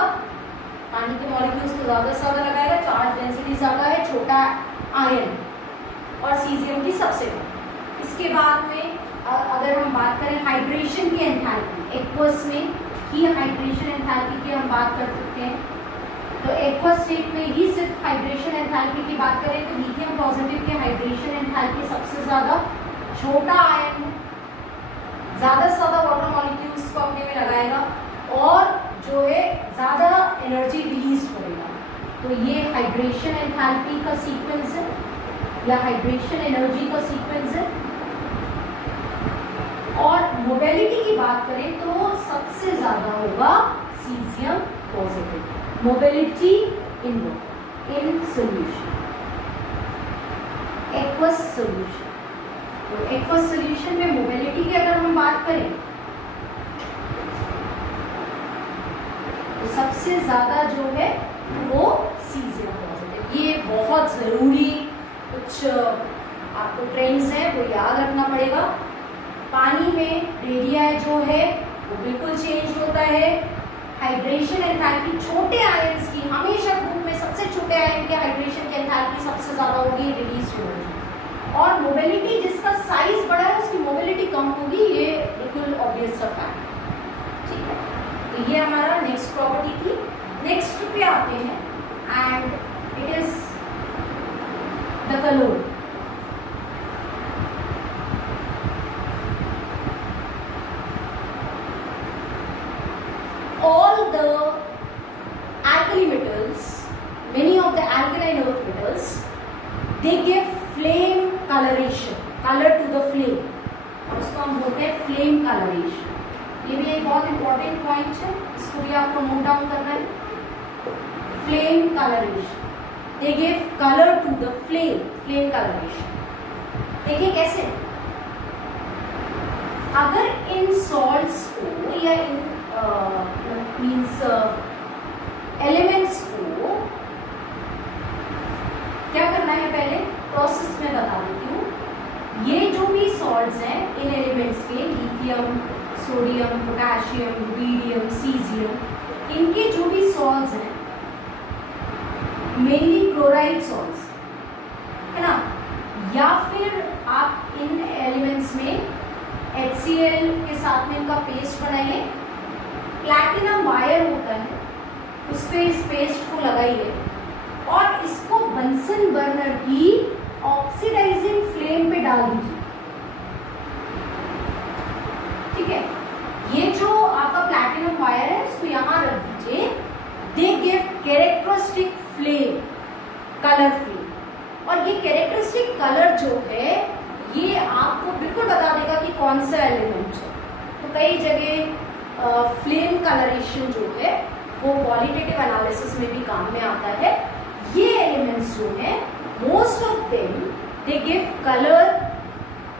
पानी के मॉलिक्यूल्स को ज्यादा से ज्यादा लगाएगा, चार्ज डेंसिटी ज्यादा है, छोटा आयन, और सीजियम की सबसे कम। इसके बाद में अगर हम बात करें हाइड्रेशन की एंथैल्पी, एक्वस में ही हाइड्रेशन एंथैल्पी की हम बात कर सकते हैं। तो एक्वस स्टेट में ही सिर्फ हाइड्रेशन एंथैल्पी की बात करें तो लिथियम पॉजिटिव की हाइड्रेशन एंथैल्पी सबसे ज्यादा, छोटा आयन है, ज्यादा से ज्यादा वाटर मॉलिक्यूल्स को अपने में लगाएगा और जो है ज्यादा एनर्जी रिलीज करेगा। तो ये हाइड्रेशन एंथैल्पी का सीक्वेंस है या हाइड्रेशन एनर्जी का सीक्वेंस है। और मोबिलिटी की बात करें तो सबसे ज्यादा होगा caesium positive, mobility in solution, aqueous solution. तो एक्वस सॉल्यूशन में मोबिलिटी की अगर हम बात करें तो सबसे ज्यादा जो है वो सीजियम पॉजिटिव। ये बहुत जरूरी कुछ आपको ट्रेंड्स हैं वो याद रखना पड़ेगा। पानी में रेडियाई जो है वो बिल्कुल चेंज होता है। हाइड्रेशन एंथैल्पी छोटे आयंस की हमेशा ग्रुप में सबसे छोटे आयन के हाइड्रेशन की एंथैल्पी सबसे ज्यादा होगी, रिलीज एनर्जी। और मोबिलिटी जिसका साइज बड़ा है उसकी मोबिलिटी कम होगी, ये बिल्कुल ऑब्वियस सा फैक्ट, ठीक है। तो ये हमारा नेक्स्ट प्रॉपर्टी थी। नेक्स्ट पे आते हैं and it is the colour. All the alkali metals, many of the alkaline earth metals, they give flame coloration, color to the flame, और उसको हम बोलते हैं flame coloration। ये भी एक बहुत इंपॉर्टेंट पॉइंट है, इसको भी आपको नोट डाउन करना है। flame coloration, they give color to the flame, flame coloration। देखिए कैसे, अगर इन सॉल्ट्स को या इन मीन्स एलिमेंट्स को क्या करना है, पहले प्रोसेस में बता देती हूँ। ये जो भी सॉल्ट्स हैं इन एलिमेंट्स के, lithium, sodium, potassium, rubidium, caesium, इनके जो भी सॉल्ट्स हैं मेनली क्लोराइड सॉल्ट्स है ना, या फिर आप इन एलिमेंट्स में HCl के साथ में इनका पेस्ट बनाइए। प्लैटिनम वायर होता है उस पे इस पेस्ट को लगाइए और इसको बंसन बर्नर की ऑक्सीडाइजिंग फ्लेम पे डाल दीजिए, ठीक है। ये जो आपका प्लैटिनम वायर है उसको यहाँ रख दीजिए। They give characteristic flame, colour flame, और ये कैरेक्टरिस्टिक कलर जो है ये आपको बिल्कुल बता देगा कि कौन सा एलिमेंट है। तो कई जगह फ्लेम कलरेशन जो है वो क्वालिटेटिव एनालिसिस में भी काम में आता है। ये एलिमेंट्स जो है most of them they give colour,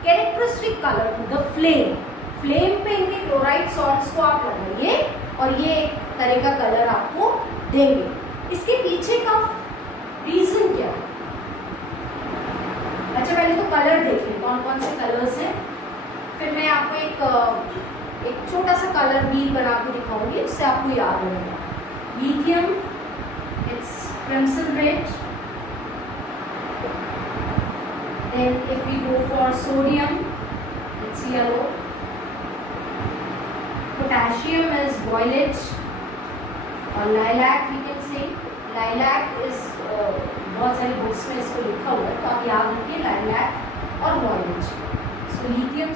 characteristic colour to the flame. Flame पे इनके क्लोराइड सॉल्ट्स को आप लगाइए और ये एक तरह का कलर आपको देंगे। इसके पीछे का रीजन क्या है? अच्छा, पहले तो कलर देख लें, कौन कौन से कलर्स हैं, फिर मैं आपको एक छोटा सा कलर व्हील बना के दिखाऊंगी, उससे आपको याद रहेगा. Lithium, it's crimson red. Then if we go for sodium, it's yellow. Potassium is violet or lilac we can say. Lilac is बहुत सारी बुक्स में इसको लिखा हुआ है, तो आप याद रखिए lilac और violet. So lithium,